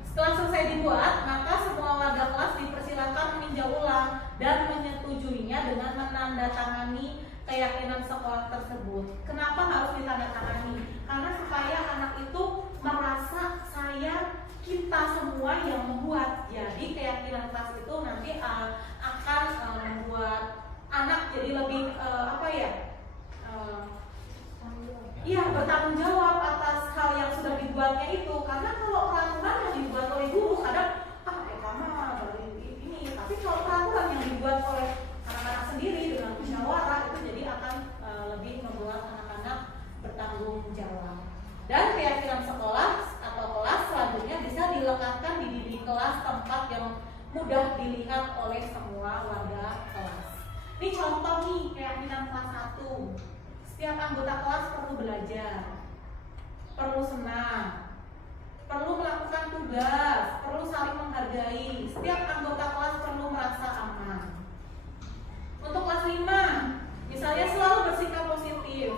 setelah selesai dibuat, maka semua warga kelas dipersilakan meninjau ulang dan menyetujuinya dengan menandatangani keyakinan sekolah tersebut. Kenapa harus ditandatangani? Karena supaya anak itu merasa kita semua yang membuat. Jadi keyakinan kelas itu nanti akan membuat anak jadi lebih bertanggung jawab atas hal yang sudah dibuatnya itu. Karena kalau peraturan yang dibuat oleh guru kadang dari ini, tapi kalau peraturan yang dibuat oleh anak-anak sendiri dengan musyawarah itu jadi akan lebih membuat anak-anak bertanggung jawab. Dan keyakinan sekolah atau kelas selanjutnya bisa dilekatkan di dinding kelas, tempat yang mudah dilihat oleh semua warga kelas. Ini contoh nih keyakinan kelas 1. Setiap anggota kelas perlu belajar, perlu senang, perlu melakukan tugas, perlu saling menghargai. Setiap anggota kelas perlu merasa aman. Untuk kelas 5, misalnya selalu bersikap positif,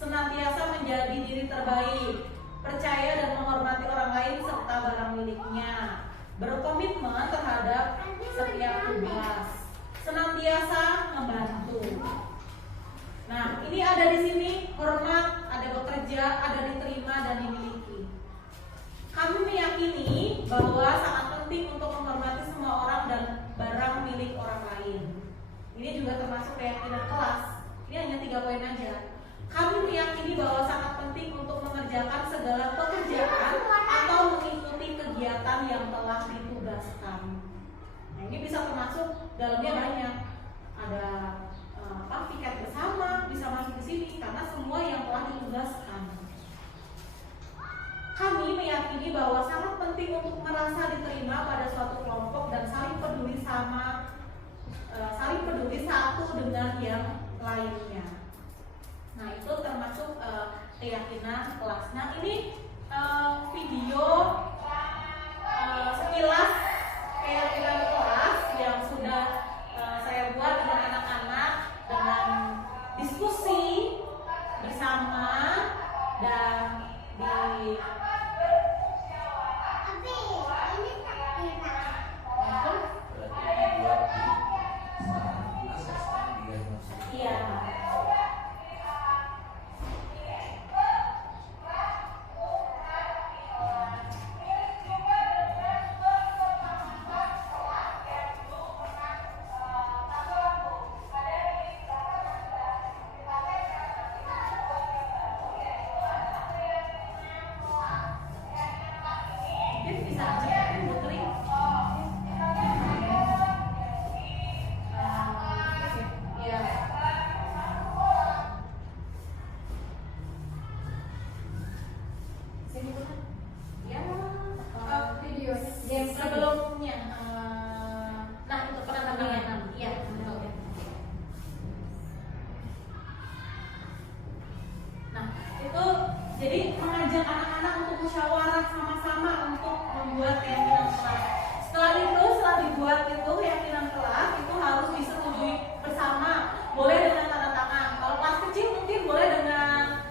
senantiasa menjadi diri terbaik, percaya dan menghormati orang lain serta barang miliknya, berkomitmen terhadap setiap tugas, senantiasa membantu. Nah, ini ada di sini hormat, ada bekerja, ada diterima dan dimiliki. Kami meyakini bahwa sangat penting untuk menghormati semua orang dan barang milik orang lain. Ini juga termasuk keyakinan kelas. Ini hanya 3 poin aja. Kami meyakini bahwa sangat penting untuk mengerjakan segala pekerjaan atau mengikuti kegiatan yang telah ditugaskan. Nah, ini bisa termasuk dalamnya banyak. Ada piket bersama bisa masuk di sini karena semua yang telah ditugaskan. Kami meyakini bahwa sangat penting untuk merasa diterima pada suatu kelompok dan saling peduli satu dengan yang lainnya. Nah, itu termasuk keyakinan kelas. Nah, ini video sekilas keyakinan kelas yang sudah saya buat dengan anak-anak dengan diskusi bersama dan sebelumnya. Nah itu penandatanganan. Iya. Nah itu jadi mengajak anak-anak untuk musyawarah sama-sama untuk membuat keyakinan kelas. Setelah dibuat itu keyakinan kelas itu harus disetujui bersama. Boleh dengan tanda tangan. Kalau kelas kecil mungkin boleh dengan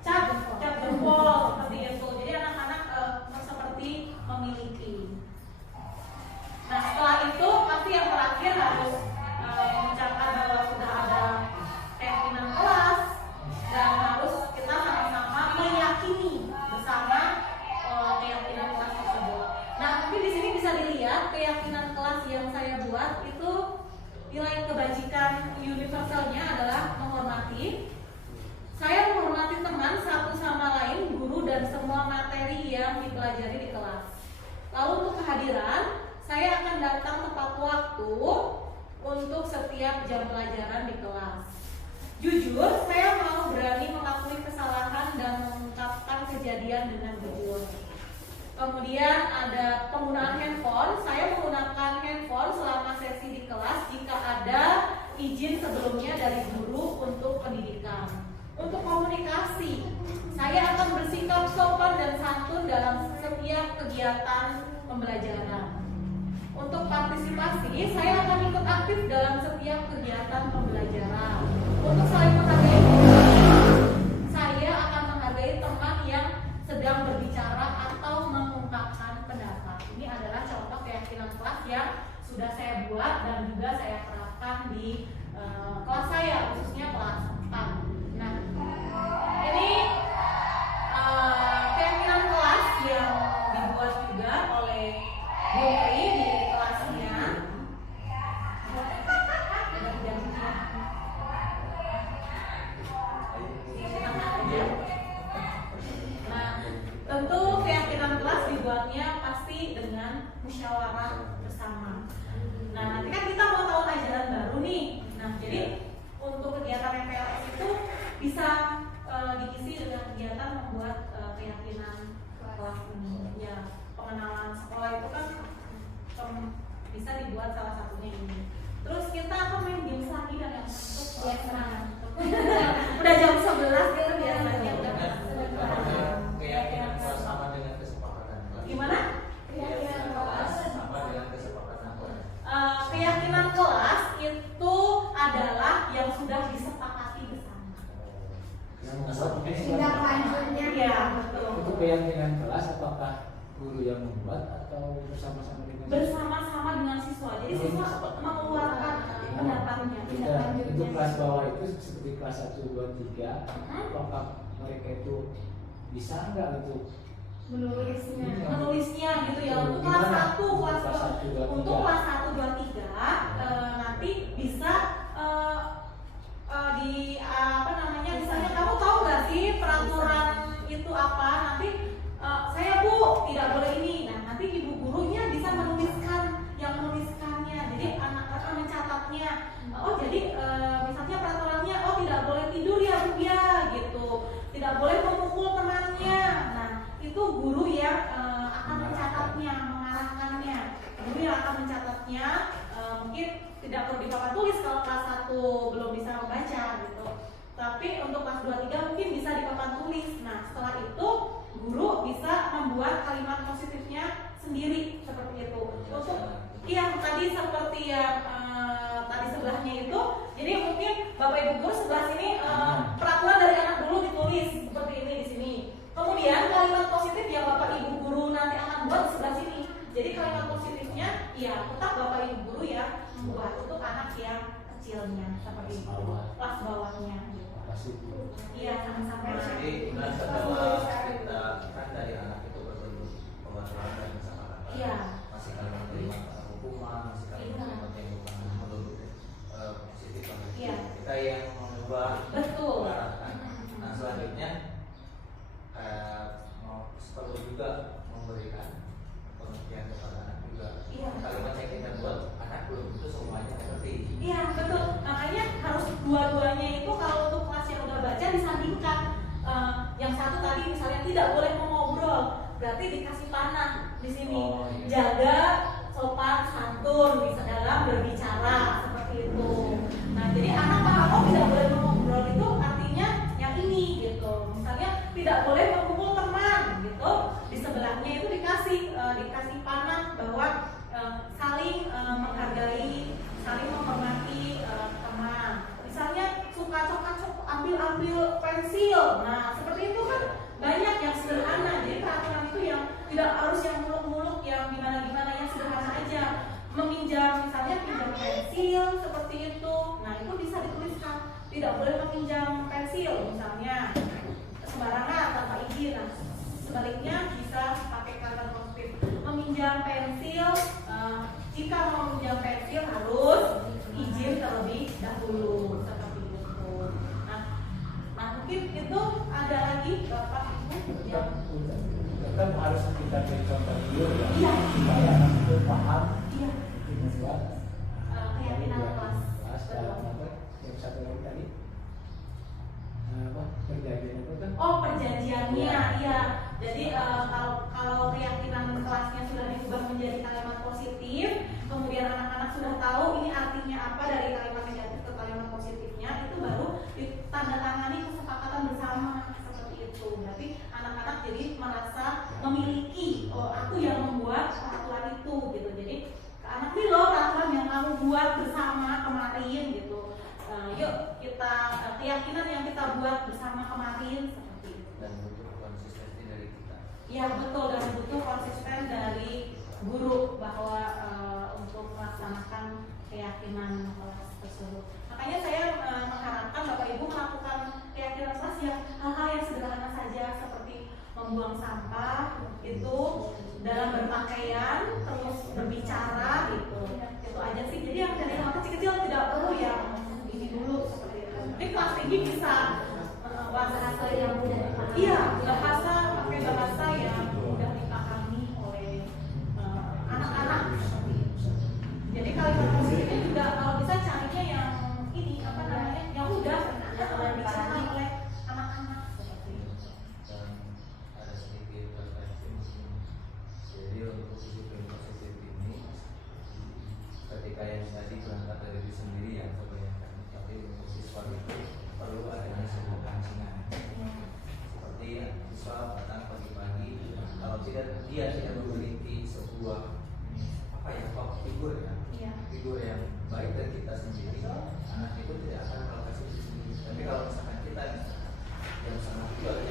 cap jempol seperti itu. Jadi anak-anak seperti memiliki. Nah setelah itu pasti yang terakhir harus mengucapkan bahwa sudah ada keyakinan kelas dan harus kita sama-sama meyakini bersama keyakinan kelas tersebut. Nah mungkin di sini bisa dilihat keyakinan kelas yang saya buat itu nilai kebajikan universalnya adalah menghormati. Saya menghormati teman satu sama lain, guru dan semua materi yang dipelajari di kelas. Lalu untuk kehadiran, saya akan datang tepat waktu untuk setiap jam pelajaran di kelas. Jujur, saya mau berani mengakui kesalahan dan mengungkapkan kejadian dengan jujur. Kemudian ada penggunaan handphone. Saya menggunakan handphone selama sesi di kelas jika ada izin sebelumnya dari guru untuk pendidikan. Untuk komunikasi, saya akan bersikap sopan dan santun dalam setiap kegiatan pembelajaran. Untuk partisipasi, saya akan ikut aktif dalam setiap kegiatan pembelajaran. Untuk saling menghargai, saya akan menghargai teman yang sedang berbicara atau mengungkapkan pendapat. Ini adalah contoh keyakinan kelas yang sudah saya buat dan juga saya terapkan di kelas saya, khususnya kelas 4. Nah, ini keyakinan kelas yang dibuat juga oleh Bu Tri di kelasnya. Nah, tentu keyakinan kelas dibuatnya pasti dengan musyawarah bersama. Nah, nanti kan kita mau tahun ajaran baru nih. Nah, jadi untuk kegiatan MPLS itu bisa diisi dengan kegiatan membuat keyakinan kelas ini. Ya, pengenalan sekolah itu kan bisa dibuat salah satunya ini. Terus kita akan main games lagi dan yang untuk semangat. Udah jam 11 gitu biasanya udah. Keyakinan kelas sama dengan kesepakatan kelas. Gimana? Keyakinan kelas sama dengan kesepakatan kelas. Keyakinan kelas itu adalah yang sudah disepakati bersama. Tindak lanjutnya. Iya, betul. Untuk keyakinan kelas apakah guru yang membuat atau bersama-sama dengan Bersama-sama dengan siswa. Jadi siswa mengeluarkan pendapatnya. Tindak lanjutnya. Untuk kelas bawah itu seperti kelas 1, 2, 3 apakah mereka itu bisa enggak untuk menulisnya gitu ya. Untuk kelas 1, untuk kelas 1, 2, 3 nanti bisa di apa namanya, misalnya kamu tahu nggak sih peraturan itu apa, nanti saya Bu tidak boleh ini. Nah nanti ibu gurunya bisa menuliskannya, jadi anak-anak mencatatnya. Oh jadi misalnya peraturannya, oh tidak boleh tidur ya Bu ya gitu, tidak boleh memukul temannya. Nah itu guru yang akan mencatatnya, mengarahkannya. Guru yang akan mencatatnya mungkin tidak perlu di papan tulis kalau kelas 1 belum bisa membaca gitu. Tapi untuk kelas 2, 3 mungkin bisa di papan tulis. Nah setelah itu guru bisa membuat kalimat positifnya sendiri seperti itu. Untuk yang tadi seperti yang tadi sebelahnya itu, jadi mungkin Bapak Ibu guru sebelah sini peraturan dari anak dulu ditulis seperti ini di sini. Kemudian kalimat positif yang Bapak Ibu guru nanti akan buat sebelah sini. Jadi kalimat positifnya ya tetap Bapak Ibu guru ya buat untuk anak yang kecilnya seperti itu, kelas bawahnya gitu. Iya, sama-sama. Jadi benar setelah kita kan dari anak itu berbentuk peraturan dan kesepakatan. Iya. Masih kalimat hukuman, masih kalimat yang bukan menurut positif. Iya. Kita yang mengubah. Betul. Mengarahkan. Nah selanjutnya perlu juga memberikan pengertian kepada anak juga. Iya. Kalimat yang kita buat anak belum tentu semuanya seperti. Iya betul. Makanya harus dua-duanya itu kalau untuk kelas yang udah baca disandingkan. Yang satu tadi misalnya tidak boleh mengobrol, berarti dikasih panah di sini. Oh, iya. Jaga santun, bisa dalam berbicara seperti itu. Nah, jadi anak paham oh tidak boleh mengobrol itu artinya yang ini gitu. Misalnya tidak boleh memukul teman gitu. Di sebelahnya itu dikasih panah bahwa saling menghargai, saling menghormati teman. Misalnya suka coklat ambil pensil. Nah, seperti itu kan banyak yang sederhana. Jadi peraturan itu yang tidak harus yang muluk-muluk, yang gimana-gimana, yang sederhana aja. Meminjam, misalnya pinjam pensil seperti itu. Nah, itu bisa dituliskan. Tidak boleh meminjam pensil misalnya sembarangan tanpa izin. Nah, sebaliknya bisa pakai kata positif. Meminjam pensil, jika mau meminjam pensil harus izin terlebih dahulu seperti itu. Nah mungkin itu ada lagi Bapak Ibu yang kan harus kita beri contoh dulu ya, Iya. supaya anak itu paham iya membuat keyakinan kelas. dan apa yang satu lagi tadi apa perjanjian itu kan Oh perjanjiannya, iya. Jadi kalau keyakinan kelasnya sudah diubah menjadi kalimat positif, kemudian anak-anak sudah tahu ini artinya apa dari kalimat negatif ke kalimat positifnya, itu baru ditandatangani kesepakatan bersama seperti itu. Berarti anak-anak jadi merasa memiliki, oh aku yang membuat peraturan itu gitu. Jadi anak ini loh peraturan yang kamu buat bersama kemarin gitu. Yuk kita keyakinan yang kita buat bersama kemarin seperti itu. Dan butuh konsistensi dari kita. Ya betul, dan butuh konsisten dari guru bahwa untuk melaksanakan keyakinan kelas tersebut. Makanya saya mengharapkan Bapak Ibu melakukan keyakinan kelas yang hal-hal yang sederhana saja seperti membuang sampah itu dalam berpakaian, terus berbicara gitu. Itu aja sih. Jadi yang dari hal kecil-kecil tidak perlu yang ini dulu seperti itu. Tapi kelas tinggi bisa bahasa yang mudah dipahami. Iya, bahasa pakai bahasa yang mudah dipahami oleh anak-anak. Jadi kalimat positifnya juga kalau bisa carinya yang ini apa namanya yang mudah dipahami oleh anak-anak seperti itu. Dan ada sedikit perspektif. Jadi untuk disiplin positif ini, ketika yang tadi berangkat dari diri sendiri yang kebanyakan, tapi untuk siswa itu perlu adanya sebuah pancingan. Seperti siswa datang pagi-pagi, kalau dia tidak memiliki sebuah apa ya, figur ya, Iya. figur yang baik dari kita sendiri, anak itu tidak akan melakukan itu sendiri. Tapi kalau misalkan kita jam 7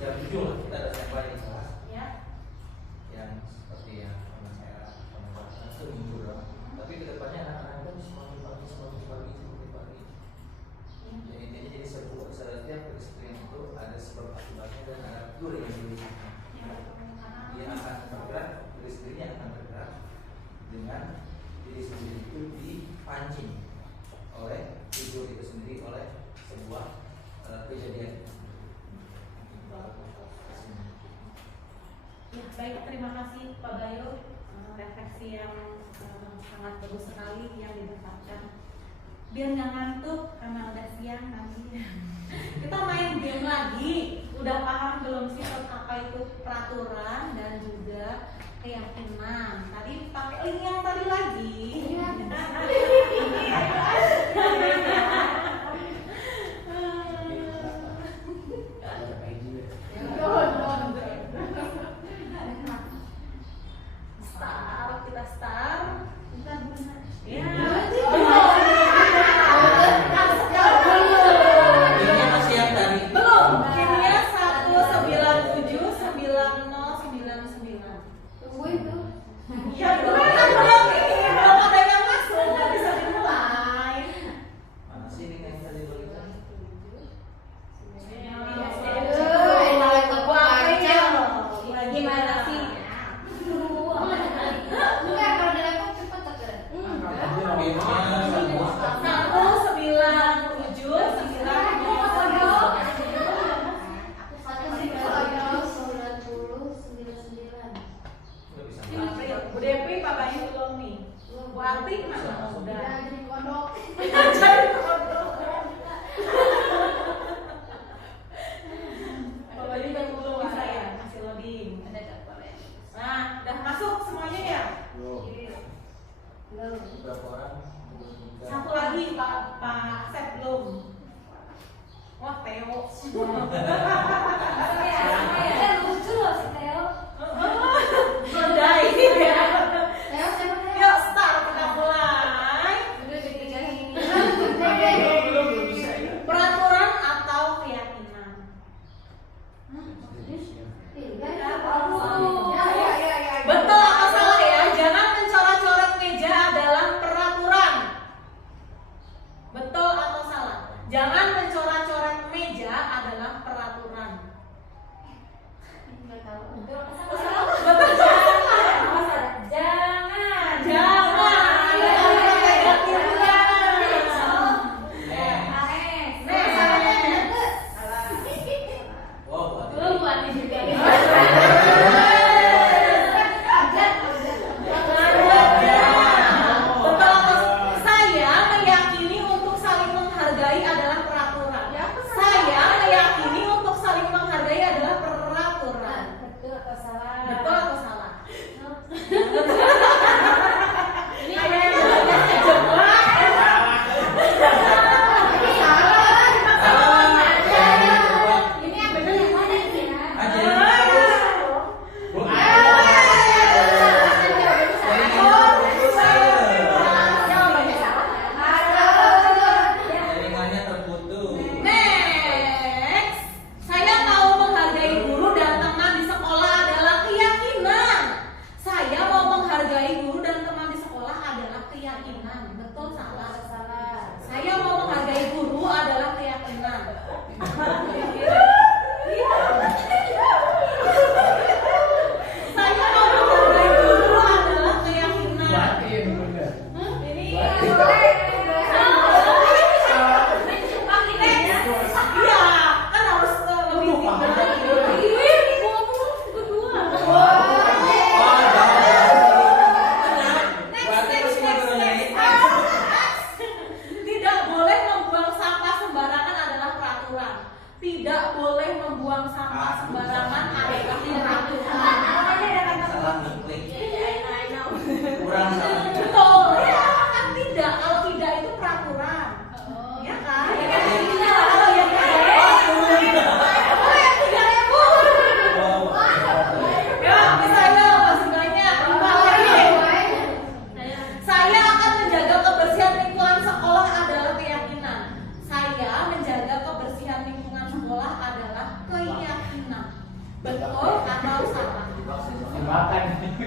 jam 7 lah kita ada sampel di kelas Ya. yang seperti yang pernah saya pengalaman seminggu doang. Tapi kedepannya anak-anak itu semakin pagi. Jadi intinya jadi setiap kedisiplinan itu ada sebab akibatnya dan ada figur yang dilihatnya. Dia akan bergerak, diri sendirinya akan bergerak dengan diri sendiri itu dipancing oleh figur itu sendiri, oleh sebuah kejadian. Ya, baik, terima kasih Pak Bayu, refleksi yang sangat bagus sekali yang didapatkan. Biar nggak ngantuk karena udah siang nanti. Kita main game lagi. Udah paham belum sih apa itu peraturan dan juga keyakinan? Tadi pakai link yang tadi lagi. Kita start. Bukan benar. Ya. Ini masih yang tadi. Belum. Kimia 1979099. Tunggu itu. Ya, belum ada yang masuk, nggak bisa dimulai. Mana sih ini yang tadi begitu? Gimana sih? Enggak, kalau di laptop cepat tak keren. Bu Devi, Pak Bayu belum nih. Bu Arti mana? Udah. Jadi kodok. Jadi kodok. Pak Bayu udah belum bisa ya, masih loading. Ada dapur ya. Nah, udah masuk semuanya ya?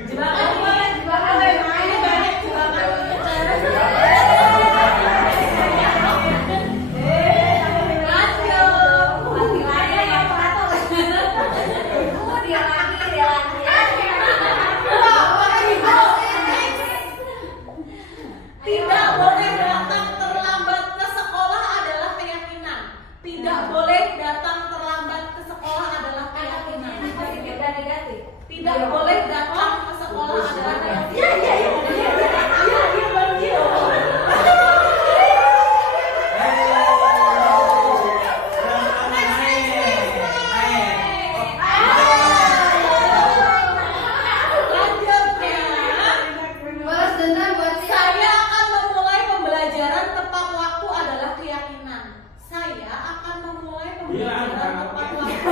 Jebakan boleh, jebakan boleh. Ini banyak jebakan. Tidak boleh datang terlambat ke sekolah adalah keyakinan. Tidak boleh datang terlambat ke sekolah adalah keyakinan. Tidak boleh datang ke sekolah adalah keyakinan. Balas dendam buat si Saya akan memulai pembelajaran tepat waktu adalah keyakinan. Saya akan memulai pembelajaran tepat waktu.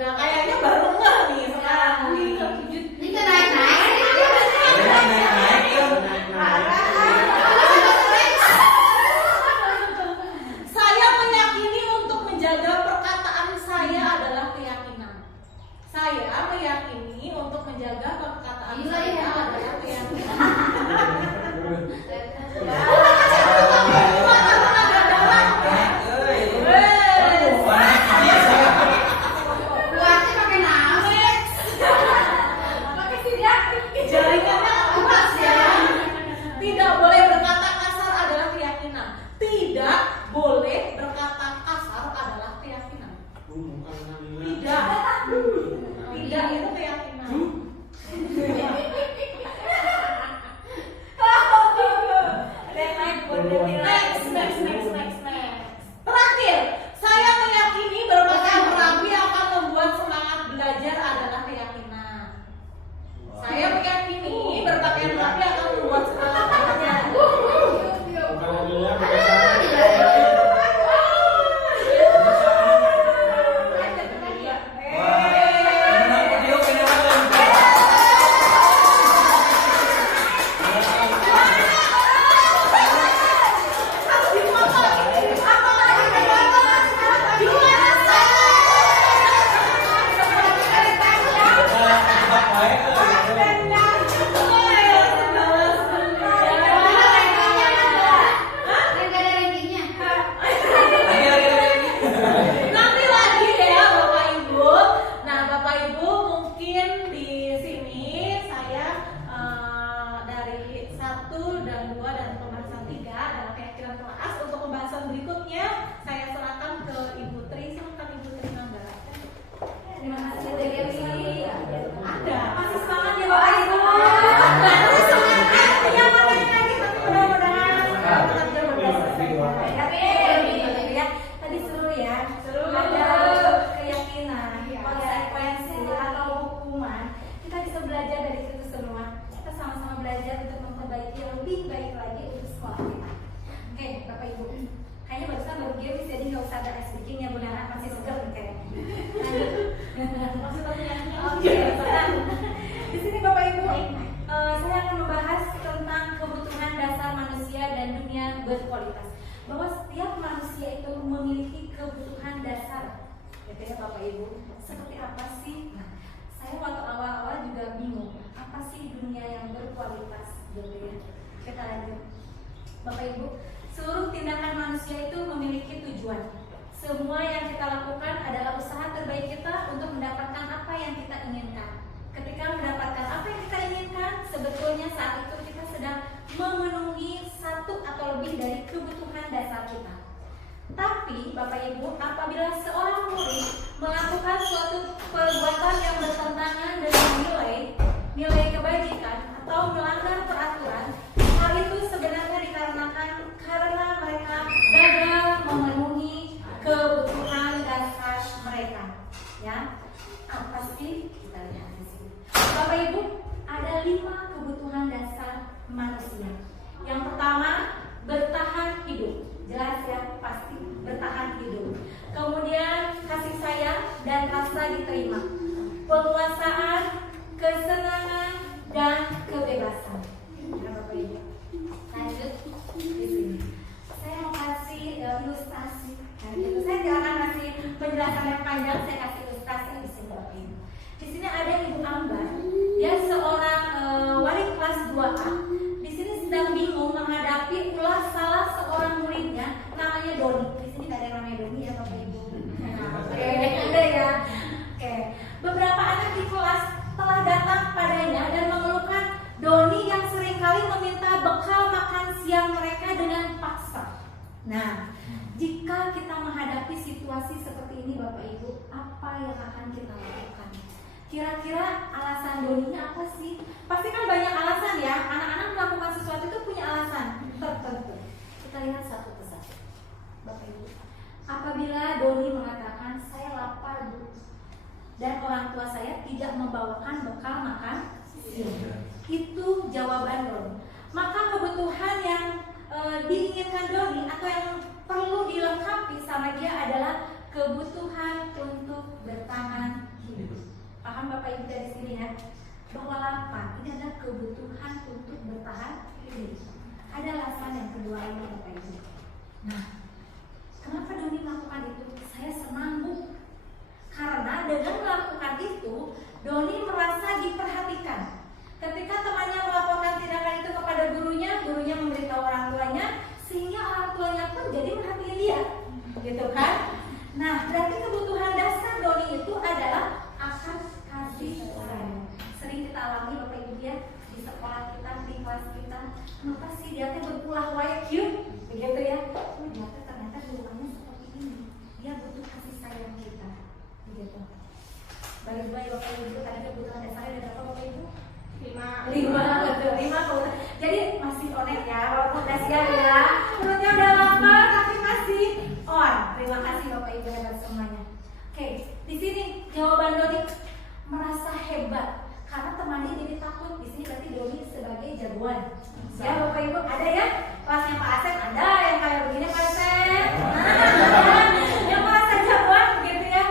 Nah, kayaknya baru nggak nih sekarang nih. ini kan naik-naik. Saya meyakini untuk menjaga perkataan saya adalah keyakinan. Saya meyakini untuk menjaga perkataan Gila, saya ya. adalah keyakinan. Buatnya pakai nasi. Jaringannya keras ya. Tidak boleh berkata kasar adalah keyakinan. Tidak boleh berkata kasar adalah keyakinan. Tidak. Tidak itu keyakinan. Next. Terakhir, saya meyakini berbagai terapi akan membuat semangat belajar adalah keyakinan. Saya meyakini berpakaian rapi akan membuat semangat belajar. Nanti lagi ya Bapak Ibu. Nah Bapak Ibu mungkin di sini saya dari 1 dan 2 dan pembahasan 3 adalah keyakinan kelas. Untuk pembahasan berikutnya saya serahkan ke Ibu Tri. Silakan Ibu Tri Nangga. Terima kasih dari sini. Ada. Masih semangat ya Bapak Ibu. Terus semangat. Yang mana lagi tapi mudah-mudahan bekerja berdasarkan. Tapi ya tadi seru ya. Seru. Ada keyakinan, konsekuensi atau hukuman. Kita bisa belajar dari situ semua. Kita sama-sama belajar untuk memperbaiki yang lebih baik lagi untuk sekolah kita. Oke, Bapak Ibu. Kayaknya baru games jadi nggak usah ada ice breaking ya Bu Nana, masih seger nih kayaknya. Oke, di sini Bapak Ibu, saya akan membahas tentang kebutuhan dasar manusia dan dunia berkualitas. Bahwa setiap manusia itu memiliki kebutuhan dasar, gitu ya Bapak Ibu. Seperti apa sih? Nah, saya waktu awal-awal juga bingung, apa sih dunia yang berkualitas, gitu ya. Kita lanjut, Bapak Ibu. Seluruh tindakan manusia itu memiliki tujuan. Semua yang kita lakukan adalah usaha terbaik kita untuk mendapatkan apa yang kita inginkan. Ketika mendapatkan apa yang kita inginkan, sebetulnya saat itu kita sedang memenuhi satu atau lebih dari kebutuhan dasar kita. Tapi Bapak Ibu, apabila seorang murid melakukan suatu perbuatan yang bertentangan dengan nilai kebajikan atau melanggar peraturan, hal itu sebenarnya dikarenakan karena mereka gagal memenuhi kebutuhan dasar mereka. Ya, apa sih? Kita lihat di sini. Bapak Ibu, ada 5 kebutuhan dasar manusia. Yang pertama, bertahan hidup. Jelas ya, pasti bertahan hidup. Kemudian kasih sayang dan rasa diterima, penguasaan, kesenangan dan kebebasan. Ya Bapak Ibu. Lanjut di sini. Saya mau kasih ilustrasi. ketika kita menghadapi situasi seperti ini Bapak Ibu, apa yang akan kita lakukan? Kira-kira alasan Doninya apa sih? Pasti kan banyak alasan ya. Anak-anak melakukan sesuatu itu punya alasan tertentu. Kita lihat satu persatu. Bapak Ibu, apabila Doni mengatakan saya lapar Bu, dan orang tua saya tidak membawakan bekal makan siang, itu jawaban Doni. Maka kebutuhan yang diinginkan Doni atau yang perlu dilengkapi sama dia adalah kebutuhan untuk bertahan hidup. Paham Bapak Ibu dari sini ya? Bahwa lapar ini adalah kebutuhan untuk bertahan hidup. Ada alasan yang kedua lagi Bapak Ibu. Nah, kenapa Doni melakukan itu? Saya senang Bu, karena dengan melakukan itu Doni merasa diperhatikan. Ketika temannya melaporkan tindakan itu kepada gurunya, gurunya memberitahu orang tuanya, sehingga orang tuanya pun jadi perhatian dia, gitu kan? Nah, berarti kebutuhan dasar Doni itu adalah akan kasih sayang. Sering kita alami Bapak Ibu ya, di sekolah kita, di kelas kita. Kenapa sih dia teh berpulah wae cute, begitu ya? Oh, dia teh ternyata hubungannya seperti ini. Dia butuh kasih sayang kita, begitu. Bagi dua ya Bapak Ibu, tadi kebutuhan dasarnya ada berapa Bapak Ibu? 5 kebutuhan. Jadi masih onek ya, walaupun udah siang ya. Perutnya udah lapar tapi masih on. Terima kasih Bapak Ibu hebat semuanya. Oke, di sini jawaban Doni merasa hebat karena temannya jadi takut. Di sini berarti Doni sebagai jagoan. Ya Bapak Ibu, ada ya? Kelasnya Pak Asep ada yang kayak begini Pak Asep. Nah, yang merasa jagoan gitu ya.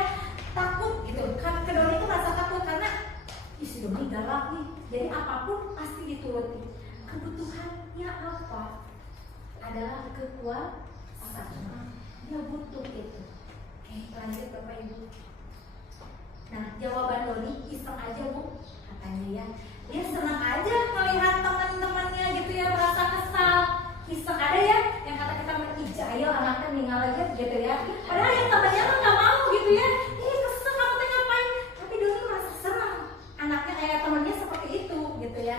Takut gitu. Kan ke Doni itu merasa takut karena si Doni galak nih. Jadi apapun pasti dituruti. Kebutuhannya apa? Adalah kekuasaan. Dia butuh itu. Oke, lanjut Bapak Ibu. Nah, jawaban Doni iseng aja Bu, katanya ya. Dia senang aja melihat teman-temannya gitu ya merasa kesal. Iseng ada ya yang kata kita menijayel anaknya meninggal aja gitu ya. Padahal yang temannya mah nggak mau gitu ya. Ih kesel kamu teh ngapain? Tapi Doni merasa senang anaknya kayak temannya seperti itu gitu ya.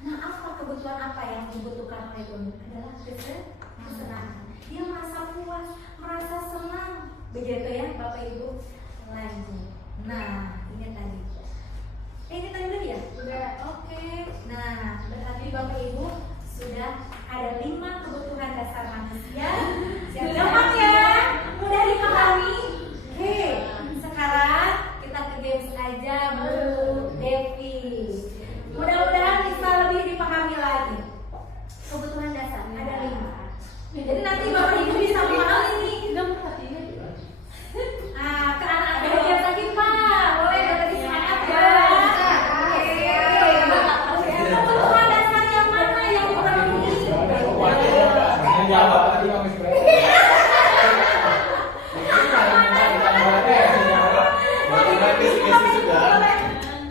Nah, apa kebutuhan apa yang dibutuhkan oleh Doni? Adalah kesenangan. Dia merasa puas, merasa senang, begitu ya Bapak Ibu. Lanjut. Nah, ini tadi. Ini tadi udah ya? Udah. Oke. Nah, berarti Bapak Ibu sudah ada 5 kebutuhan dasar manusia. Gampang ya? Mudah dipahami. Oke. Sekarang kita ke games aja Bu Devi. Mudah-mudahan bisa lebih dipahami lagi. Kebutuhan dasar ada 5. Jadi nanti Bapak Ibu bisa memahami nih. Nah, ke anak bagian lagi Pak, boleh dari sana aja. Kebutuhan dasar yang mana yang dipenuhi? Jawab tadi Mas Bro.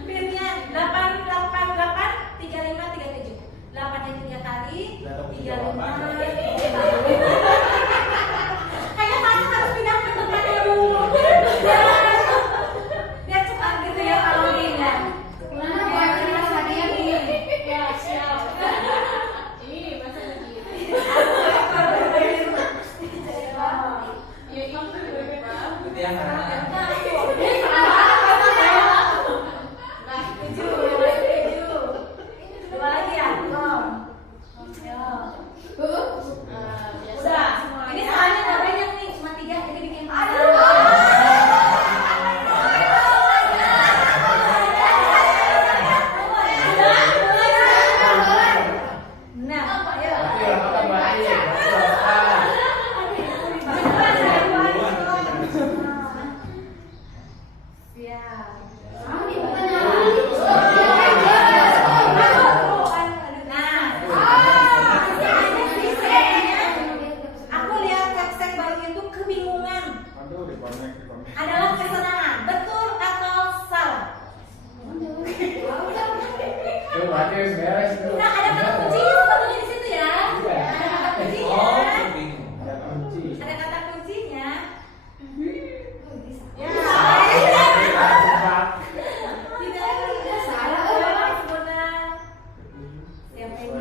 Pilihnya 888 3537. 8-nya 3 kali, 35. Kayak tadi harus pindah ke tempatnya dulu. Biar cepat gitu ya kalau pindah. Mana buat terima hadiah nih? Ya, siap. Ini masa lagi. Ya, ini Itu yang anak-anak. Dua lagi ya? Belum. Udah. Ini soalnya nggak banyak nih, cuma 3 jadi bikin Nah, ayo. Siap. Aku lihat website baru itu kebingungan. Adalah kesenangan. Betul atau salah? Tuh, berarti harus beres tuh. Nah, ada kata kuncinya sebetulnya di situ ya. Iya. Ada kata kuncinya. Oh, bingung. Ada kunci. Ada kata kuncinya. Oh, bisa. Ya. Tidak salah. Benar. Siapa ini?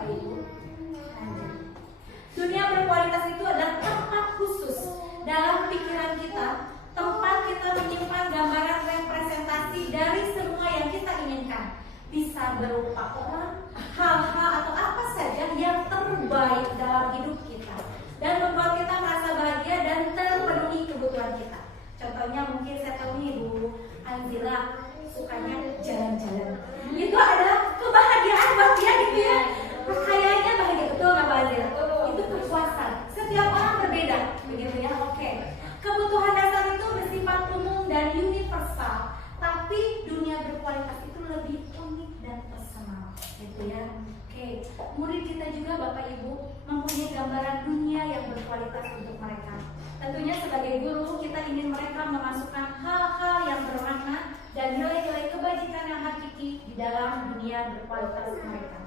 Bapak Ibu. Dunia berkualitas itu adalah tempat khusus dalam pikiran kita, tempat kita menyimpan gambaran representasi dari semua yang kita inginkan. Bisa berupa orang, hal-hal atau apa saja yang terbaik dalam hidup kita dan membuat kita merasa bahagia dan terpenuhi kebutuhan kita. Contohnya mungkin saya tahu nih Bu Anzila sukanya jalan-jalan. Itu adalah kebahagiaan buat dia gitu ya. Kayaknya bahagia, betul nggak Bu Anzila? Itu kepuasan. Setiap orang berbeda, begitu ya. Oke. Kebutuhan dasar itu bersifat umum dan universal, tapi dunia berkualitas itu lebih unik dan personal, gitu ya. Oke. Murid kita juga Bapak Ibu mempunyai gambaran dunia yang berkualitas untuk mereka. Tentunya sebagai guru kita ingin mereka memasukkan hal-hal yang bermakna dan nilai-nilai kebajikan yang hakiki di dalam dunia berkualitas mereka.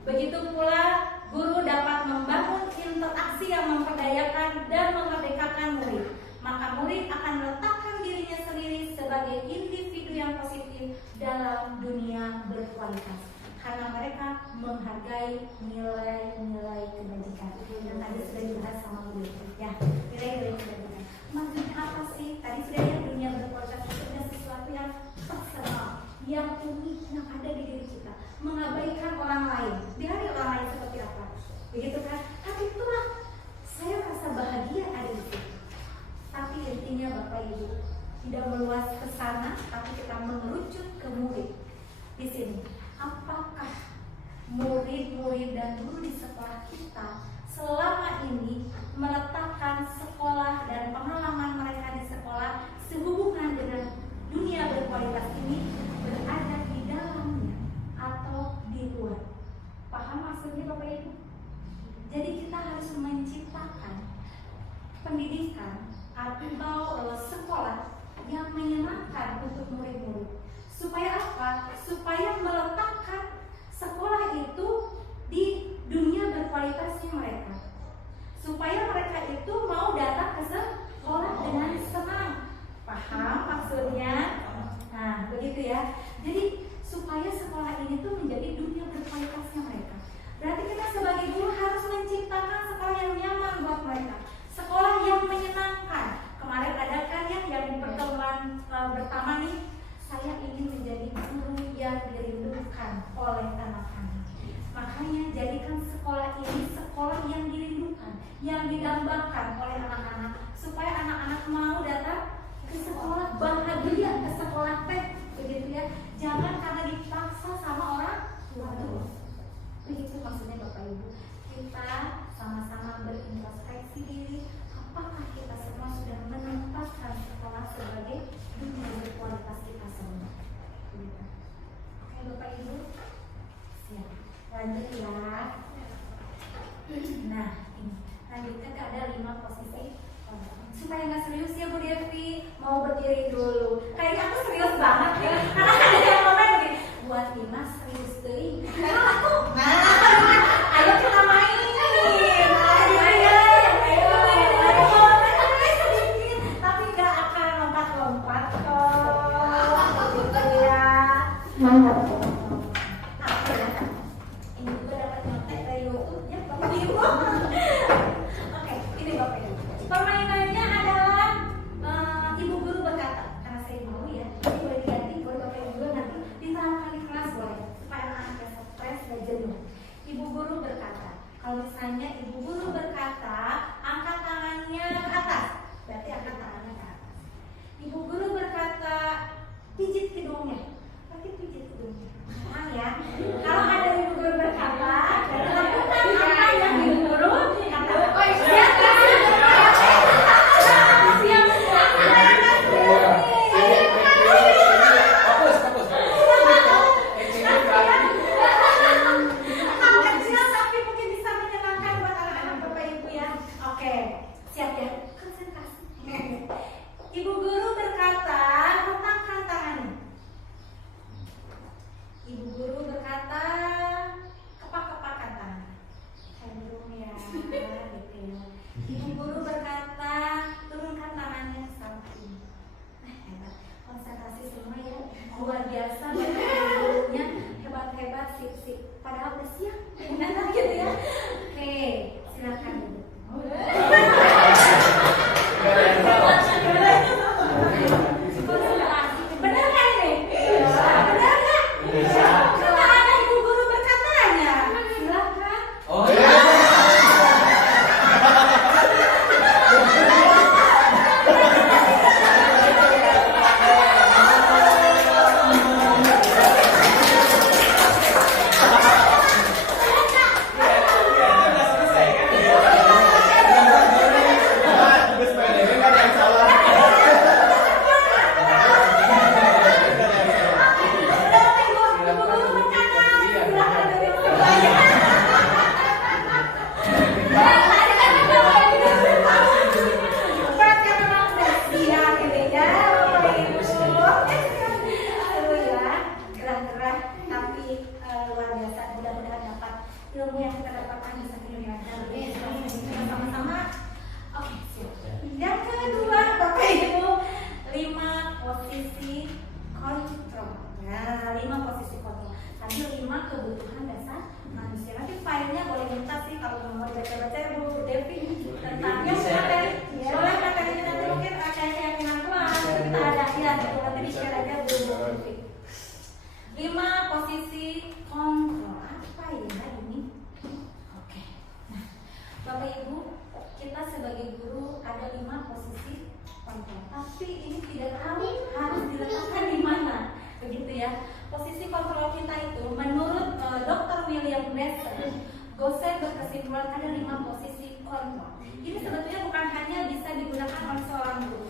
Begitu pula guru dapat membangun interaksi yang memperdayakan dan memerdekakan murid. Maka murid akan meletakkan dirinya sendiri sebagai individu yang positif dalam dunia berkualitas. Karena mereka menghargai nilai-nilai kebajikan. Dan tadi sudah dibahas sama Bu Devi, ya, nilai-nilai kebajikan. Maksudnya apa sih? Tadi sudah ya, dunia berkualitas itu adalah sesuatu yang personal, yang unik, yang ada di diri kita. Mengabaikan orang lain, biarin orang lain seperti apa, begitu kan? Tapi itulah saya rasa bahagia ada di situ. Tapi intinya Bapak Ibu tidak meluas ke sana, tapi kita mengerucut ke murid di sini. Apakah murid-murid dan guru di sekolah kita selama ini meletakkan sekolah dan pengalaman mereka di sekolah sehubungan dengan dunia berkualitas ini berada di dalamnya atau di luar? Paham maksudnya Bapak Ibu? Jadi kita harus menciptakan pendidikan atau sekolah yang menyenangkan untuk murid-murid. Supaya apa? Supaya meletakkan sekolah itu di dunia berkualitasnya mereka. Supaya mereka itu mau datang ke sekolah dengan senang. Paham maksudnya? Nah, begitu ya. Jadi supaya sekolah ini tuh menjadi dunia berkualitasnya mereka. Berarti kita sebagai guru harus menciptakan sekolah yang nyaman buat mereka. Sekolah yang menyenangkan. Kemarin ada kan yang di pertemuan pertama nih, saya ingin menjadi guru yang dirindukan oleh anak-anak. Makanya jadikan sekolah ini sekolah yang dirindukan, yang didambakan oleh anak-anak, supaya anak-anak mau datang ke sekolah, bahagia ke sekolah teh, begitu ya. Jangan karena dipaksa sama orang tua. Begitu maksudnya Bapak Ibu. Kita sama-sama berintrospeksi diri. Apakah kita semua sudah menempatkan sekolah sebagai dunia berkualitas kita semua? Oke Bapak Ibu, siap. Lanjut ya. Nah, ini lanjutkan ke ada 5 posisi. Supaya nggak serius ya Bu Devi, mau berdiri dulu. Kayaknya aku serius banget ya. Karena ada yang komen begini, buat Lina serius deh. Ayo kita main. Tapi nggak akan lompat-lompat kok. Gitu ya. Ini juga dapat nyontek dari YouTube ya Bapak Ibu. Oke, ini Bapak Ibu. Permainannya adalah ibu guru berkata, karena saya mau ya, jadi boleh diganti boleh Bapak Ibu nanti diterapkan di kelas boleh, supaya anak-anaknya stres dan jenuh. Ibu guru berkata, kalau misalnya ibu guru berkata, angkat tangannya ke atas, berarti angkat tangannya ke atas. Ibu guru berkata, pijit hidungnya, berarti pijit hidungnya. Paham ya? Kalau ada ibu guru berkata, lakukan apa yang ibu guru kata. Ibu guru berkata, letakkan tangannya. Ibu guru berkata, kepak-kepakan tangan. Cenderung ya, gitu ya. Ibu guru berkata, turunkan tangannya sampai ini. Hebat, konsentrasi semua ya, luar biasa. Gurunya hebat-hebat, sip-sip. Padahal udah siang. Benar gitu ya. Oke, silakan. Benar kan nih? Benar nggak? Coba ada ibu guru berkatanya. Silakan. Oh ilmu yang kita dapatkan bisa dilakukan sama-sama. Oke, siap. Yang kedua, Bapak Ibu, 5 posisi kontrol. Nah, 5 posisi kontrol. Tadi 5 kebutuhan dasar manusia. Nanti filenya boleh minta sih kalau mau dibaca-baca Bu Devi tentangnya materi. Ya, boleh materinya nanti mungkin ada keyakinan kelas kita ada ya, nanti di-share aja Bu Devi. 5 posisi kontrol. Apa ya ini? Oke. Nah, Bapak Ibu, kita sebagai guru ada 5 posisi kontrol. Tapi ini tidak tahu harus diletakkan di mana. Begitu ya. Posisi kontrol kita itu menurut Dr. William Besser, Gosser berkesimpulan ada 5 posisi kontrol. Ini sebetulnya bukan hanya bisa digunakan oleh seorang guru,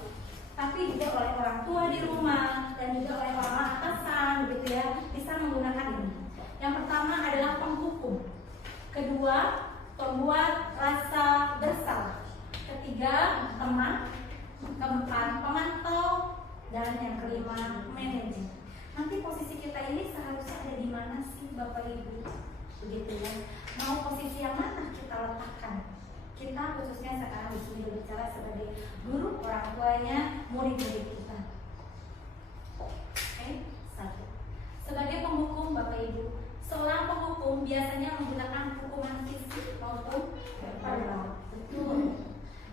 tapi juga oleh orang tua di rumah dan juga oleh orang atasan, gitu ya, bisa menggunakan ini. Yang pertama adalah penghukum, kedua pembuat rasa bersalah, ketiga teman, keempat pemantau, dan yang kelima manajer. Nanti posisi kita ini seharusnya ada di mana sih Bapak Ibu? Begitu ya. Mau posisi yang mana kita letakkan? Kita khususnya sekarang di sini berbicara sebagai guru, orang tuanya, murid-murid kita. Oke, 1. Sebagai penghukum Bapak Ibu, seorang penghukum biasanya menggunakan hukuman fisik maupun verbal. Betul.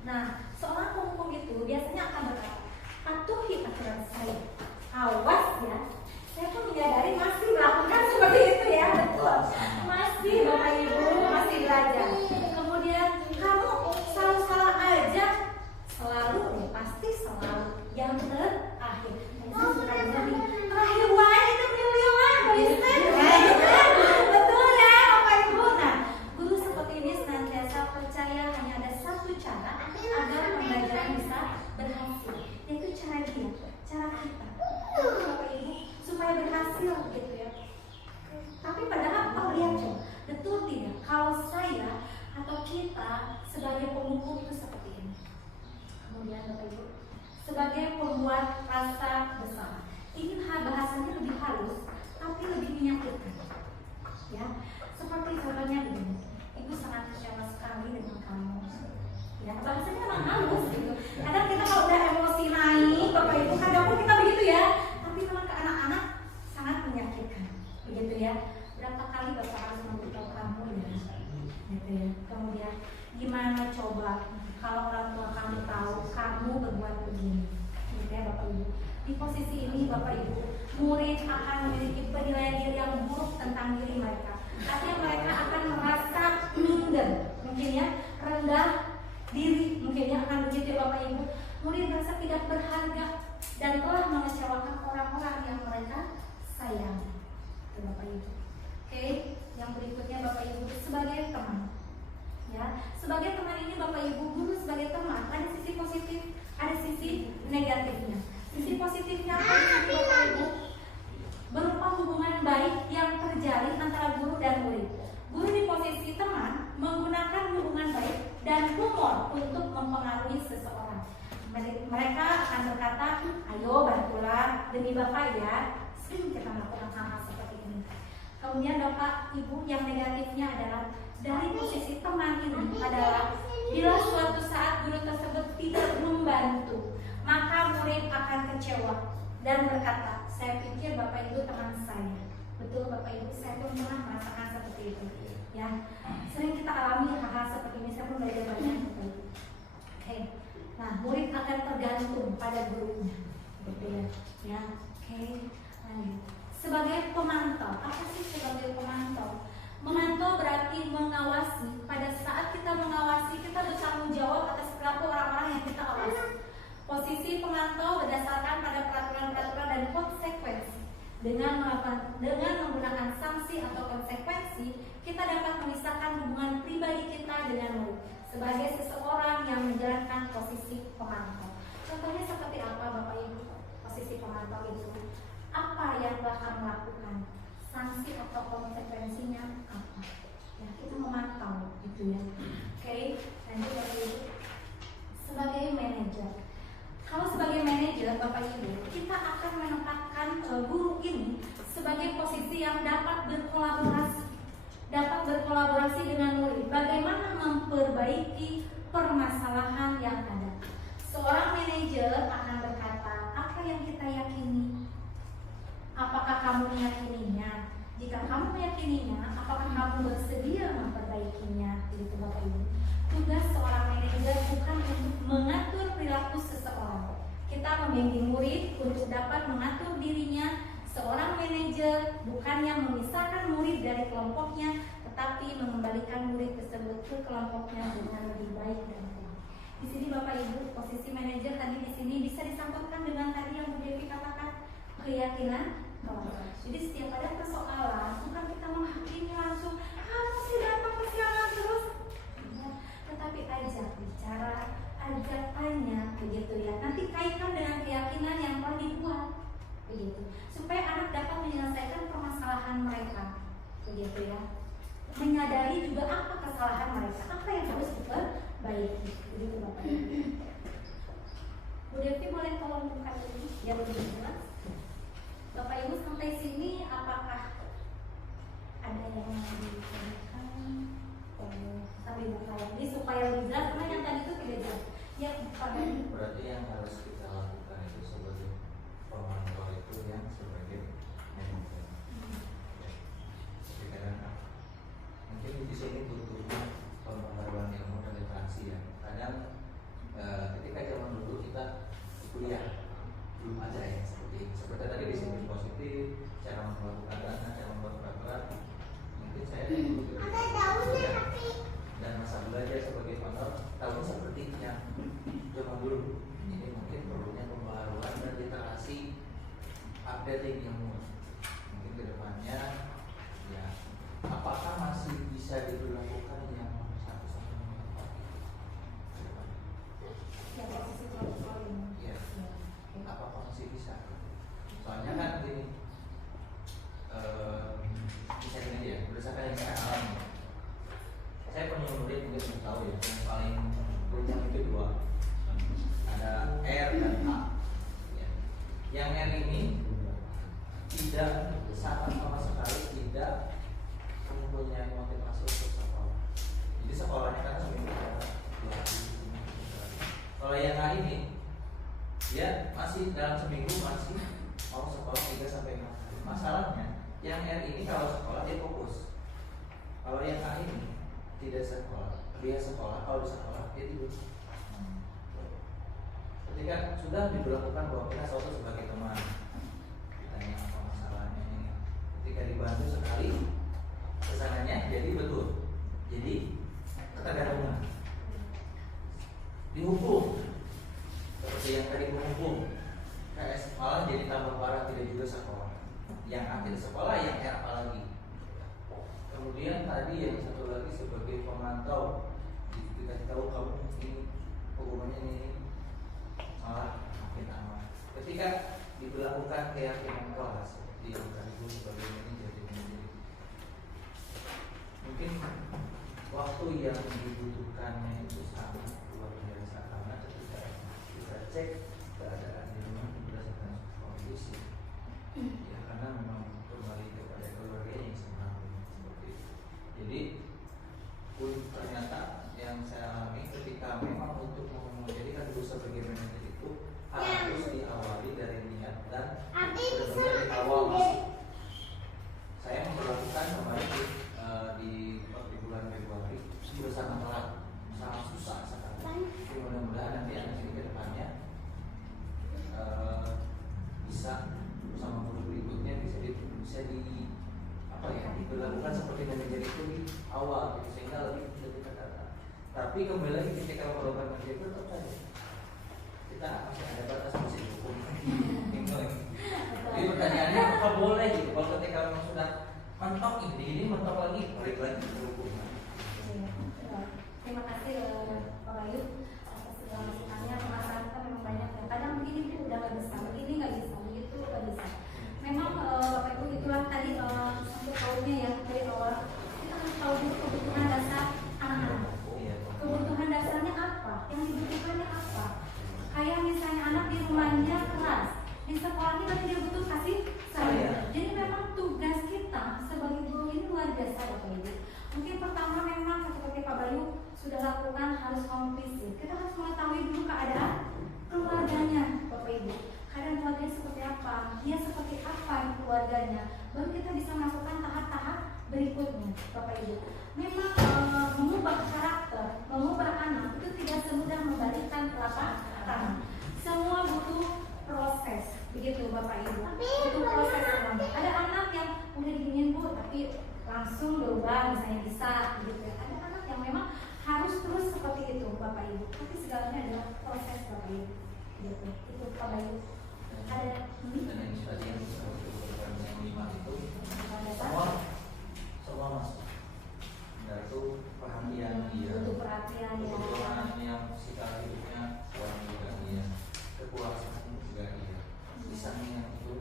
Nah, seorang penghukum itu biasanya akan berkata, patuhi aturan saya. Awas ya, saya pun menyadari masih melakukan seperti itu ya, betul. Masih Bapak Ibu, masih belajar. Kemudian kamu selalu salah aja, selalu, pasti selalu. Yang terakhir, terakhir wae itu miliuan, betul ya Bapak Ibu. Nah, guru seperti ini senantiasa percaya hanya ada satu cara agar pembelajaran bisa berhasil, yaitu cara dia, cara kita. Bapak Ibu, supaya berhasil gitu ya. Tapi padahal kau lihat coba, betul tidak? Kalau saya atau kita sebagai penghukum itu seperti ini. Kemudian Bapak Ibu, sebagai pembuat rasa bersalah. Ini bahasanya lebih halus, tapi lebih menyakitkan. Ya, seperti contohnya begini. Ibu sangat kecewa sekali dengan kamu. Ya, bahasanya memang halus gitu. Kadang kita kalau udah emosi naik, Bapak Ibu, kadang pun kita begitu ya. Tapi memang ke anak-anak sangat menyakitkan, begitu ya. Berapa kali Bapak harus memberitahu kamu ya, gitu ya. Kemudian gimana coba kalau orang tua kamu tahu kamu berbuat begini, gitu ya Bapak Ibu. Di posisi ini Bapak Ibu, murid akan memiliki penilaian diri yang buruk tentang diri mereka. Artinya mereka akan merasa minder, mungkin ya, rendah diri, mungkin ya, akan begitu ya Bapak Ibu. Murid merasa tidak berharga dan telah mengecewakan orang-orang yang mereka sayang. Itu Bapak Ibu. Oke, yang berikutnya Bapak Ibu, sebagai teman. Ya, sebagai teman ini Bapak Ibu, guru sebagai teman ada sisi positif, ada sisi negatifnya. Sisi positifnya apa Bapak Ibu? Berupa hubungan baik yang terjalin antara guru dan murid. Guru di posisi teman menggunakan hubungan baik dan humor untuk mempengaruhi seseorang. Mereka akan berkata, ayo bantulah demi Bapak ya. Sering kita melakukan hal-hal seperti ini. Kemudian Bapak Ibu, yang negatifnya adalah dari posisi teman ini adalah bila suatu saat guru tersebut tidak membantu, maka murid akan kecewa dan berkata, saya pikir Bapak Ibu teman saya. Betul Bapak Ibu, saya pun pernah merasakan seperti itu. ya. Sering kita alami hal-hal seperti ini, saya pun belajar banyak. Oke. Nah, murid akan tergantung pada gurunya, gitu ya. Ya, oke. Lanjut. Sebagai pemantau, apa sih sebagai pemantau? Memantau berarti mengawasi. Pada saat kita mengawasi, kita bertanggung jawab atas perilaku orang-orang yang kita awasi. Posisi pemantau berdasarkan pada peraturan-peraturan dan konsekuensi. Dengan menggunakan sanksi atau konsekuensi, kita dapat memisahkan hubungan pribadi kita dengan murid sebagai seseorang yang menjalankan posisi pemantau. Contohnya seperti apa Bapak Ibu? Posisi pemantau itu apa yang telah kamu lakukan? Sanksi atau konsekuensinya apa? Ya, kita memantau gitu ya. Oke, lanjut Bapak Ibu. Sebagai manajer, kalau sebagai manajer Bapak Ibu, kita akan menempatkan guru ini sebagai posisi yang dapat berkolaborasi dengan murid. Bagaimana memperbaiki permasalahan yang ada. Seorang manajer akan berkata, apa yang kita yakini? Apakah kamu meyakininya? Jika kamu meyakininya, apakah kamu bersedia memperbaikinya? Gitu Bapak Ibu. Tugas seorang manajer bukan untuk mengatur perilaku seseorang. Kita membimbing murid untuk dapat mengatur dirinya. Seorang manajer bukannya memisahkan murid dari kelompoknya, tetapi mengembalikan murid tersebut ke kelompoknya dengan lebih baik dan baik. Di sini Bapak Ibu, posisi manajer tadi di sini bisa disangkutkan dengan tadi yang Bu Devi katakan, keyakinan. Jadi setiap ada persoalan, bukan kita menghakimi langsung, kamu sih datang kesiangan terus. Tetapi ajak bicara, ajak tanya, begitu ya. Nanti kaitkan dengan keyakinan yang telah dibuat, begitu. Supaya anak dapat menyelesaikan permasalahan mereka, begitu ya. Menyadari juga apa kesalahan mereka, apa yang harus diperbaiki, begitu Bapak. Bu Devi boleh tolong buka ini, biar lebih jelas. Bapak Ibu sampai sini apakah ada yang mau ditanyakan? Sampai buka lagi supaya lebih jelas, karena yang tadi itu tidak jelas. Ya, Berarti yang harus kita lakukan itu sebagai pemantau itu yang sebagai manajer. Jadi kadang mungkin di sini butuhnya pengetahuan ilmu dan literasi ya. Kadang ketika zaman dulu kita kuliah belum ada yang seperti tadi disiplin positif, cara melakukan dana, cara membuat peraturan. Mungkin saya dulu dan masa belajar sebagai pantau tahun seperti yang zaman dulu. Ini mungkin perlunya pembaharuan dan literasi, updating ilmu. Mungkin kedepannya ya apakah masih bisa dilakukan yang satu sama ya posisi kelompok ini. ya apakah masih bisa? Soalnya kan gini, bisa gini ya, berdasarkan yang saya alami. Saya punya murid mungkin tahu ya, yang paling runyam itu dua, ada R dan A. Ya. Yang R ini tidak sama sekali tidak mempunyai motivasi untuk sekolah. Jadi sekolahnya kan seminggu 2 hari. Kalau yang A ini, dia masih dalam seminggu masih mau sekolah 3 sampai 4 hari. Masalahnya, yang R ini kalau sekolah dia fokus. Kalau yang A ini tidak sekolah, dia sekolah, kalau di sekolah dia tidur. Ketika sudah diberlakukan bahwa kita satu sebagai teman, ditanya apa masalahnya ini, ketika dibantu sekali, kesananya jadi betul. Jadi ketergantungan, dihukum. Seperti yang tadi menghukum, KS malah jadi tambah parah, tidak juga sekolah. Yang akhir sekolah, yang R apalagi. Kemudian tadi yang satu lagi sebagai pemantau, dikasih tahu kamu ini hukumannya ini, malah makin aman. Ketika diberlakukan keyakinan kelas, dilakukan itu sebagai manajer, mungkin waktu yang dibutuhkannya itu sangat luar biasa, karena ketika kita cek keadaan di rumah berdasarkan kondisi, ya karena memang kembali kepada keluarganya yang sebenarnya seperti itu. Jadi pun ternyata yang saya alami ketika memang untuk menjadikan guru sebagai manajer itu harus diawali dari niat dan dari awal masih. Saya memperlakukan kemarin di dilakukan seperti manajer itu di awal gitu, sehingga lebih terdata. Tapi kembali lagi ketika melakukan manajer itu tetap saja kita masih ada batas, masih hukum. Jadi pertanyaannya apakah boleh gitu? Kalau ketika memang sudah mentok ini mentok lagi, balik lagi ke hukum. Terima kasih Pak Bayu atas segala masukannya. Pemasaran kita memang banyak ya. Kadang begini tuh udah nggak bisa, begini nggak bisa, begitu nggak bisa. Memang Bapak Ibu itulah tadi untuk tahunya ya dari awal kita harus tahu dulu kebutuhan dasar anak-anak. Kebutuhan dasarnya apa? Yang dibutuhkannya apa? Kayak misalnya anak di rumahnya keras, di sekolahnya nanti dia butuh kasih sayang. Jadi memang tugas kita sebagai guru ini luar biasa Bapak Ibu. Mungkin pertama memang seperti Pak Bayu sudah lakukan harus home visit. Kita harus mengetahui dulu keadaan keluarganya Bapak Ibu. Keadaan keluarganya seperti apa, dia seperti apa keluarganya. Baru kita bisa melakukan tahap-tahap berikutnya Bapak Ibu. Memang mengubah karakter, mengubah anak itu tidak semudah membalikkan telapak tangan. Semua butuh proses, begitu Bapak Ibu. Butuh proses semua. Ada anak yang udah diginiin Bu, tapi langsung berubah, misalnya bisa, gitu ya. Ada anak yang memang harus terus seperti itu Bapak Ibu. Tapi segalanya adalah proses Bapak Ibu. Gitu. Itu Pak Bayu. Ada Dan yang tadi yang yang 5 itu semua masuk. Dan itu perhatian dia, butuh perhatian ya. kebutuhannya, sikap hidupnya, orang juga dia, kekuasaan juga dia, lisannya itu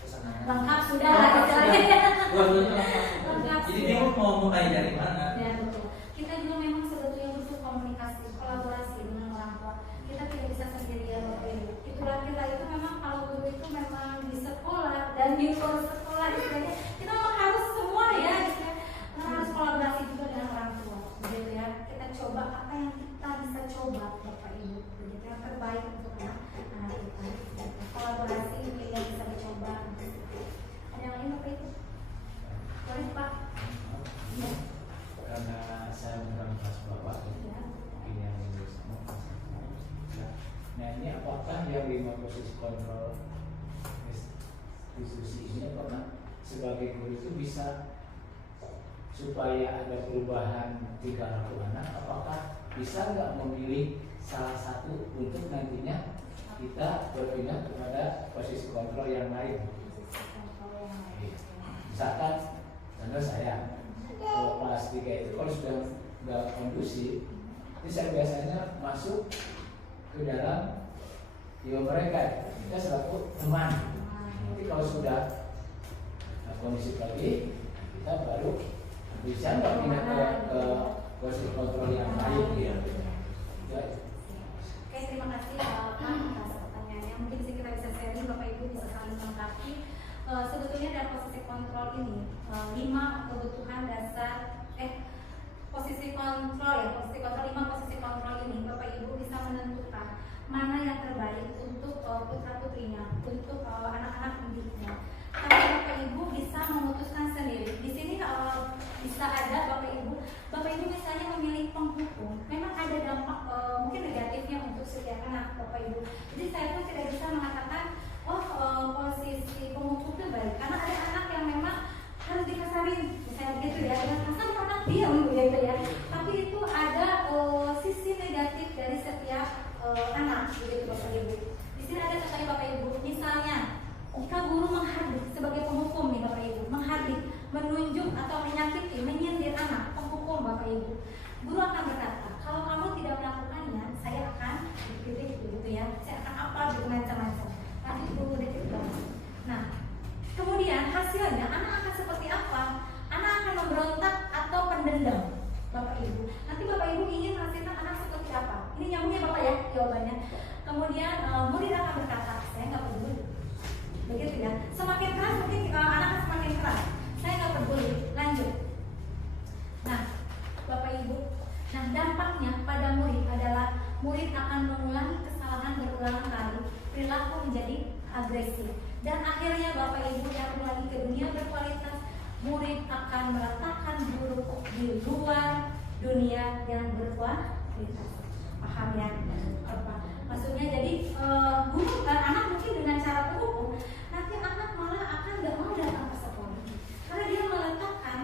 kesenangan. Lengkap sudah lah istilahnya. Lengkap. Jadi dia mau mulai dari mana? Ya betul. Kita juga memang sebetulnya butuh komunikasi, kolaborasi dengan orang tua. Kita tidak bisa sendirian Bapak Ibu. Itulah kita itu memang kalau guru itu memang di sekolah dan di luar sekolah istilahnya kita memang harus semua ya, istilahnya. Harus kolaborasi juga dengan orang tua, begitu ya. Kita coba apa yang kita bisa coba Bapak Ibu, begitu yang terbaik untuk anak kita. Kolaborasi mungkin yang bisa dicoba. Ada yang lain Bapak Ibu? Boleh Pak? Iya. Karena saya mengenal Bapak, Ya. mungkin yang ini sama. Nah ini apakah yang 5 posisi kontrol institusi ini pernah sebagai guru itu bisa supaya ada perubahan tingkah laku anak, apakah bisa nggak memilih salah satu untuk nantinya kita berpindah kepada posisi kontrol yang lain? Misalkan contoh saya kalau kelas 3 itu kalau sudah nggak kondusif, ini saya biasanya masuk ke dalam jiwa mereka, kita selaku teman. Nanti kalau sudah kondusif lagi, kita baru bisa nggak pindah ke posisi kontrol yang lain ya. Oke, terima kasih Pak atas pertanyaannya. Mungkin sih kita bisa sharing, Bapak Ibu bisa saling melengkapi. Sebetulnya dalam posisi kontrol ini 5 kebutuhan dasar posisi kontrol ya, posisi kontrol 5 posisi kontrol ini Bapak Ibu bisa menentukan mana yang terbaik untuk putra putrinya, untuk anak-anak didiknya. Tapi Bapak Ibu bisa memutuskan sendiri. Di sini bisa ada Bapak Ibu misalnya memilih penghukum. Memang ada dampak mungkin negatifnya untuk setiap anak Bapak Ibu. Jadi saya pun tidak bisa mengatakan posisi penghukum itu baik, karena ada anak yang memang harus dikasarin, misalnya begitu ya. Dengan kasar anak diam begitu ya. Tapi itu ada sisi negatif dari setiap anak begitu Bapak Ibu. Di sini ada sekali Bapak Ibu, misalnya jika guru menghardik sebagai penghukum nih Bapak Ibu, menghardik, menunjuk atau menyakiti, menyindir anak, penghukum Bapak Ibu. Guru akan berkata, kalau kamu tidak melakukannya, saya akan begitu ya, saya akan apa macam-macam. Nanti guru detik banget. Nah, kemudian hasilnya anak akan seperti apa? Anak akan memberontak atau pendendam, Bapak Ibu. Nanti Bapak Ibu ingin menghasilkan anak seperti apa? Ini nyambungnya Bapak ya jawabannya. Kemudian murid akan berkata, saya nggak peduli. Begitu ya. Semakin keras mungkin anak semakin keras. Saya nggak peduli. Lanjut. Nah, Bapak Ibu. Nah, dampaknya pada murid adalah murid akan mengulangi kesalahan berulang kali, perilaku menjadi agresif, dan akhirnya Bapak Ibu yang kembali ke dunia berkualitas, murid akan meletakkan guru di luar dunia yang berkualitas. Paham ya? Apa? Maksudnya jadi guru anak mungkin dengan cara penghukum, nanti anak malah akan nggak mau datang ke sekolah karena dia meletakkan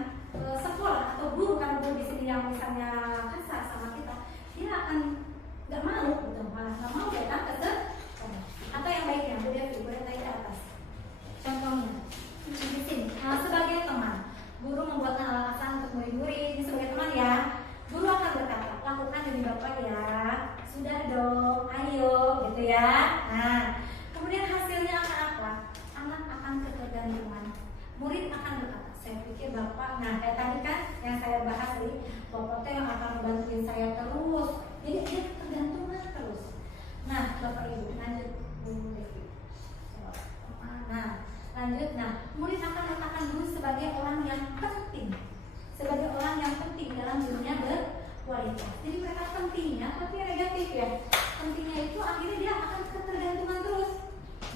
sih, Bapak teh yang akan bantuin saya terus. Jadi dia tergantungan terus. Nah, Bapak Ibu lanjut. Nah, lanjut. Nah, murid akan letakkan guru sebagai orang yang penting, sebagai orang yang penting dalam dunia berkualitas. Jadi mereka pentingnya, tapi negatif ya. Pentingnya itu akhirnya dia akan ketergantungan terus.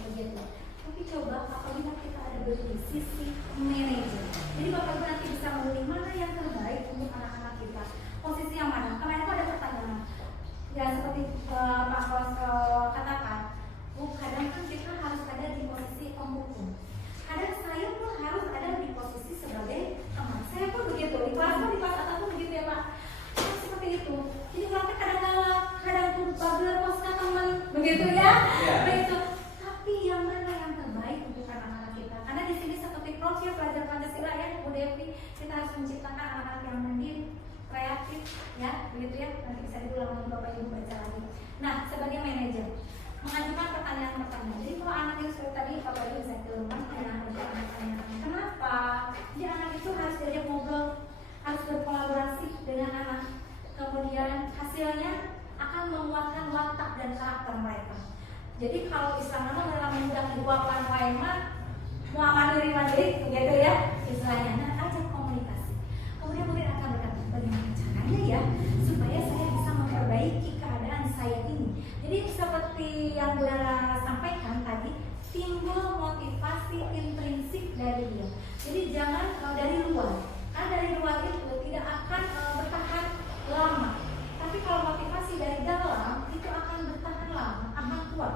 Begitu. Tapi coba apabila kita ada di sisi manajer. Jadi Bapak Ibu nanti bisa memilih mana yang terbaik untuk anak-anak kita. Posisi yang mana? Kemarin itu ada pertanyaan. Ya seperti Pak Kos katakan, Bu, kadang kan kita harus ada di posisi pemukul. Kadang saya pun harus ada di posisi sebagai teman. Saya pun begitu. Di kelas atas pun begitu ya Pak. Seperti itu. Jadi kalau kadang pun bagel posnya teman, begitu ya. Begitu. Tapi yang mana yang terbaik untuk anak-anak kita? Karena di sini seperti profil pelajar Pancasila ya, Bu Devi, kita harus menciptakan anak-anak yang mandiri, kreatif, ya, begitu ya. Nanti bisa diulang lagi Bapak Ibu baca lagi. Nah, sebagai manajer, mengajukan pertanyaan-pertanyaan. Jadi kalau anak itu seperti tadi Bapak Ibu bisa filmkan pertanyaan-pertanyaan. Kenapa? Jadi anak itu harus diajak ngobrol, harus berkolaborasi dengan anak. Kemudian hasilnya akan menguatkan watak dan karakter mereka. Jadi kalau istilahnya adalah mudah dibuatkan waima, mau mandiri, begitu ya istilahnya. Nah, ajak komunikasi. Kemudian murid akan berkata, bagaimana caranya ya supaya saya bisa memperbaiki keadaan saya ini. Jadi seperti yang Bu Dara sampaikan tadi, timbul motivasi intrinsik dari dia. Jadi jangan dari luar, karena dari luar itu tidak akan bertahan lama. Tapi kalau motivasi dari dalam itu akan bertahan lama, akan kuat.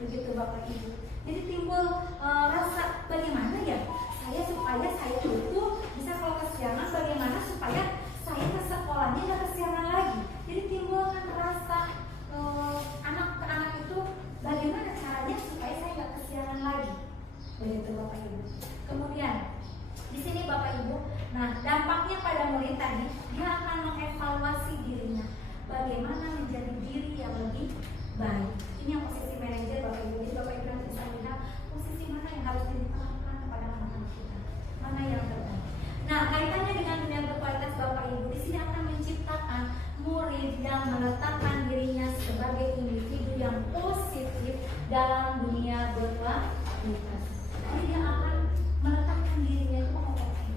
Begitu Bapak Ibu. Jadi timbul rasa bagaimana ya supaya saya itu bisa kalau kesiangan, bagaimana supaya saya ke sekolahnya nggak kesiangan lagi. Jadi timbulkan rasa anak-anak itu bagaimana caranya supaya saya nggak kesiangan lagi. Begitu Bapak Ibu. Kemudian di sini Bapak Ibu, nah dampaknya pada murid tadi dia akan mengevaluasi dirinya, bagaimana menjadi diri yang lebih baik. Ini yang posisi manajer Bapak Ibu. Jadi Bapak Ibu nanti bisa lihat posisi mana yang harus diterapkan kepada anak-anak kita, mana yang terbaik. Nah kaitannya dengan dunia berkualitas Bapak Ibu, di sini akan menciptakan murid yang meletakkan dirinya sebagai individu yang positif dalam dunia berkualitas. Jadi dia akan meletakkan dirinya itu,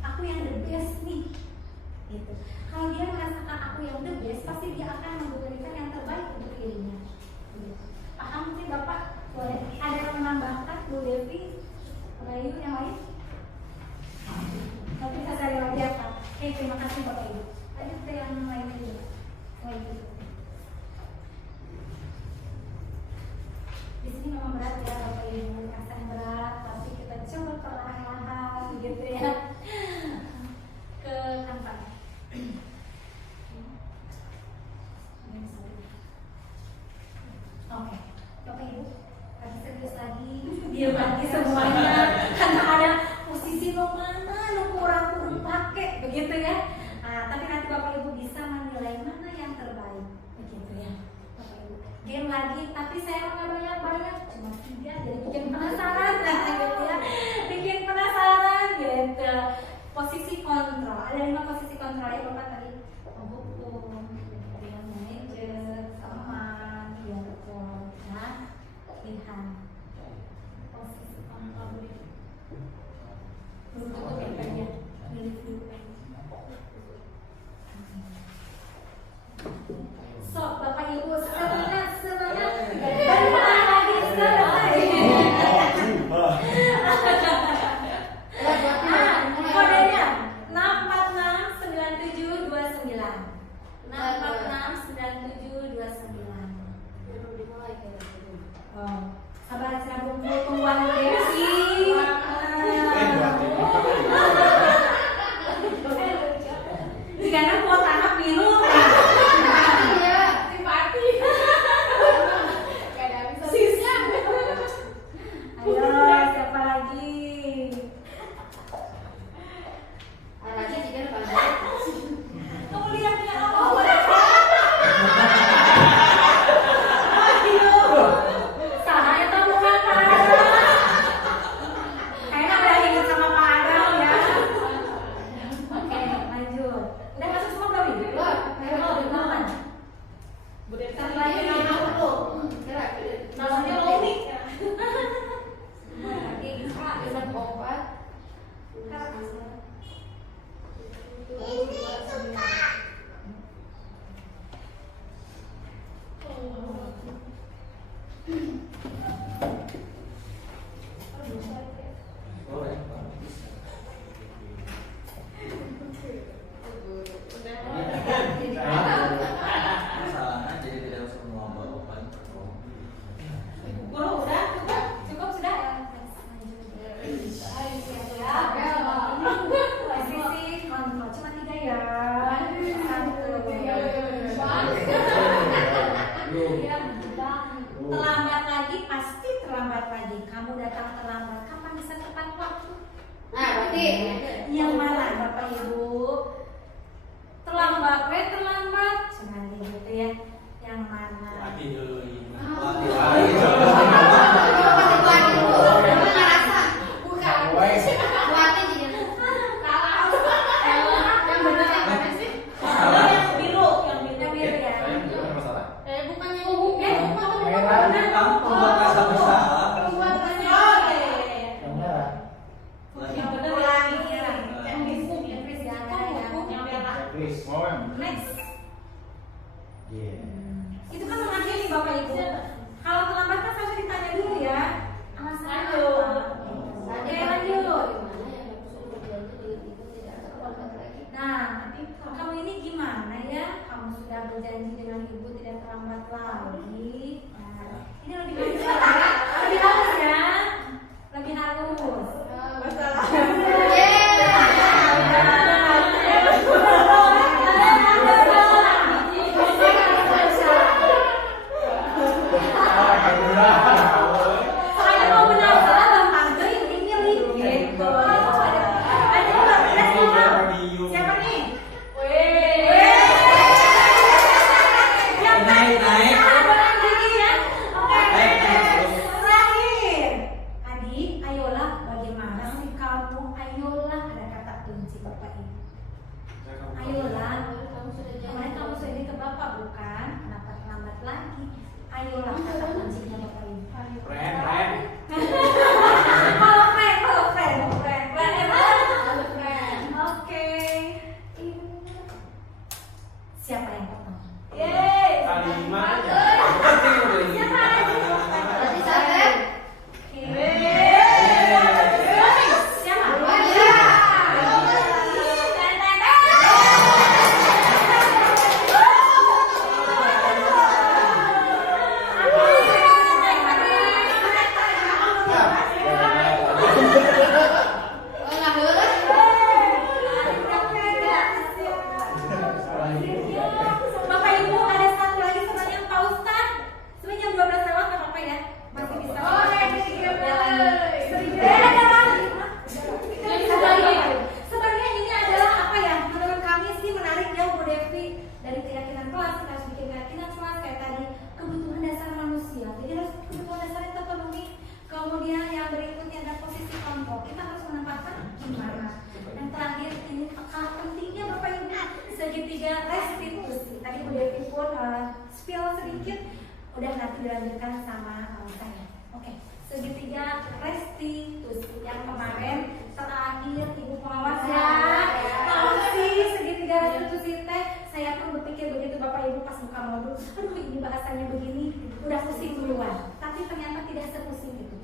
aku yang the best nih. Gitu. Kalau dia merasakan aku yang the best, pasti dia akan memberikan yang terbaik untuk dirinya. Gitu. Paham mungkin Bapak? Boleh. Ada yang menambahkan, Bu Devi, Rayu, yang lain? Nanti kita cari lagi ya Pak. Oke, terima kasih Bapak Ibu. Lanjut ke yang lain juga. Di sini memang berat ya Bapak Ibu, rasanya berat, tapi kita coba perlahan-lahan gitu ya. Ke kantor. Oke, Bapak Ibu, lagi serius lagi, diam lagi semuanya, karena ada posisi lo mana, lo kurang pakai, begitu ya. Tapi nanti Bapak Ibu bisa menilai mana yang terbaik, begitu ya, Bapak Ibu. Game lagi, tapi saya nggak banyak-banyak, cuma 3, jadi bikin penasaran, gitu ya, bikin penasaran, gitu. Posisi kontrol, ada 5 posisi kontrol ya Bapak tadi. Hukum, dengan manajer, teman, ya betul. Nah, lihat posisi kontrol dulu. Belum tutup ya Pak ya, milih dulu. So, Bapak Ibu, semangat, bagaimana lagi selesai. Kodenya 6469729. 6469729. Oh, sabar saya tungguan Devi. Karena kuota anak minum. Ayo, siapa lagi? Kamu lihat dengan apa? Ayo, sana itu bukan Nah, berarti Yang mana Bapak Ibu? Terlambat, terlambat. Cuman gitu ya. Yang mana? Yang biru, yang biru. Yang biru ya. Pembuat kata bersalah. Yang merah. Yang benar Ulangi yang ya. yang biru, yang Chris biru. jangan ya. Yang merah. Chris. Next. Iya. Itu kan mengakhiri Bapak Ibu. Kalau terlambat kan saya ditanya dulu ya. Alasan Lanjut. apa? Oke, lanjut. Nah, kamu ini gimana ya? Kamu sudah berjanji dengan ibu tidak terlambat lagi. Nah, ini lebih halus ya. Lebih halus ya. Lebih halus. Soalnya mau benar salah bang tante yang ini gitu. Ada siapa nih? Yang Naik. ada yang gini ya. Oke. Naik, terus. Terakhir. Adi, ayolah bagaimana sih kamu? Ayolah ada kata kunci Bapak Ibu. Ayolah. Kemarin kamu sudah ke Bapak bukan? Kenapa terlambat lagi? Ayolah kata kuncinya Bapak Ibu. Keren. Kalau friend ya, Oke. Siapa yang pertama? Kalimat. Siapa lagi? Berarti saya. Siapa? Bapak Ibu ada satu lagi sebenarnya Pak Ustad. Sebenarnya jam 12 lewat nggak apa-apa ya. Masih bisa. Sebenarnya ini adalah apa ya? Menurut kami sih menarik ya Bu Devi. Dari keyakinan kelas kita harus bikin keyakinan kelas kayak tadi kebutuhan dasar manusia. Jadi harus kebutuhan dasar itu terpenuhi. Kemudian yang berikutnya ada posisi kelompok. Kita harus menempatkan gimana. Dan terakhir ini kalah pentingnya Bapak Ibu segitiga restitusi. Tadi Bu Devi pun spill sedikit. Udah nanti dilanjutkan sama saya. Oke, segitiga restitusi yang kemarin terakhir Ibu pengawas ya. Tahu sih segitiga restitusi teh. Saya pun berpikir begitu Bapak Ibu pas buka modul. Aduh ini bahasanya begini, udah pusing duluan. Tapi ternyata tidak sepusing itu.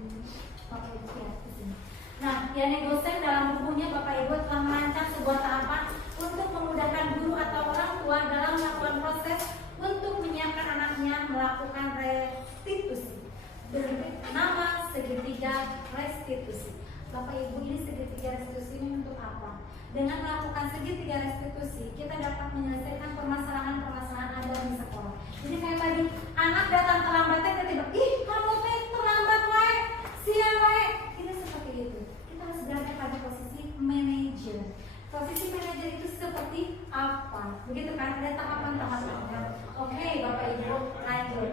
Oke, ya pusing. Nah, Yane dosen dalam bukunya Bapak Ibu telah merancang sebuah tahapan untuk memudahkan guru atau orang tua dalam melakukan proses untuk menyiapkan anaknya melakukan restitusi. Beri nama segitiga restitusi. Bapak Ibu, ini segitiga restitusi ini untuk apa? Dengan melakukan segitiga restitusi, kita dapat menyelesaikan permasalahan-permasalahan ada di sekolah. Jadi kayak tadi, anak datang terlambat, tiba-tiba, ih kamu teh terlambat wae, siang wae. Ini seperti itu. Kita harus berada pada posisi manajer. Posisi manajer itu seperti apa? Begitu kan? Ada tahapan-tahapannya. Oke, Bapak Ibu, lanjut.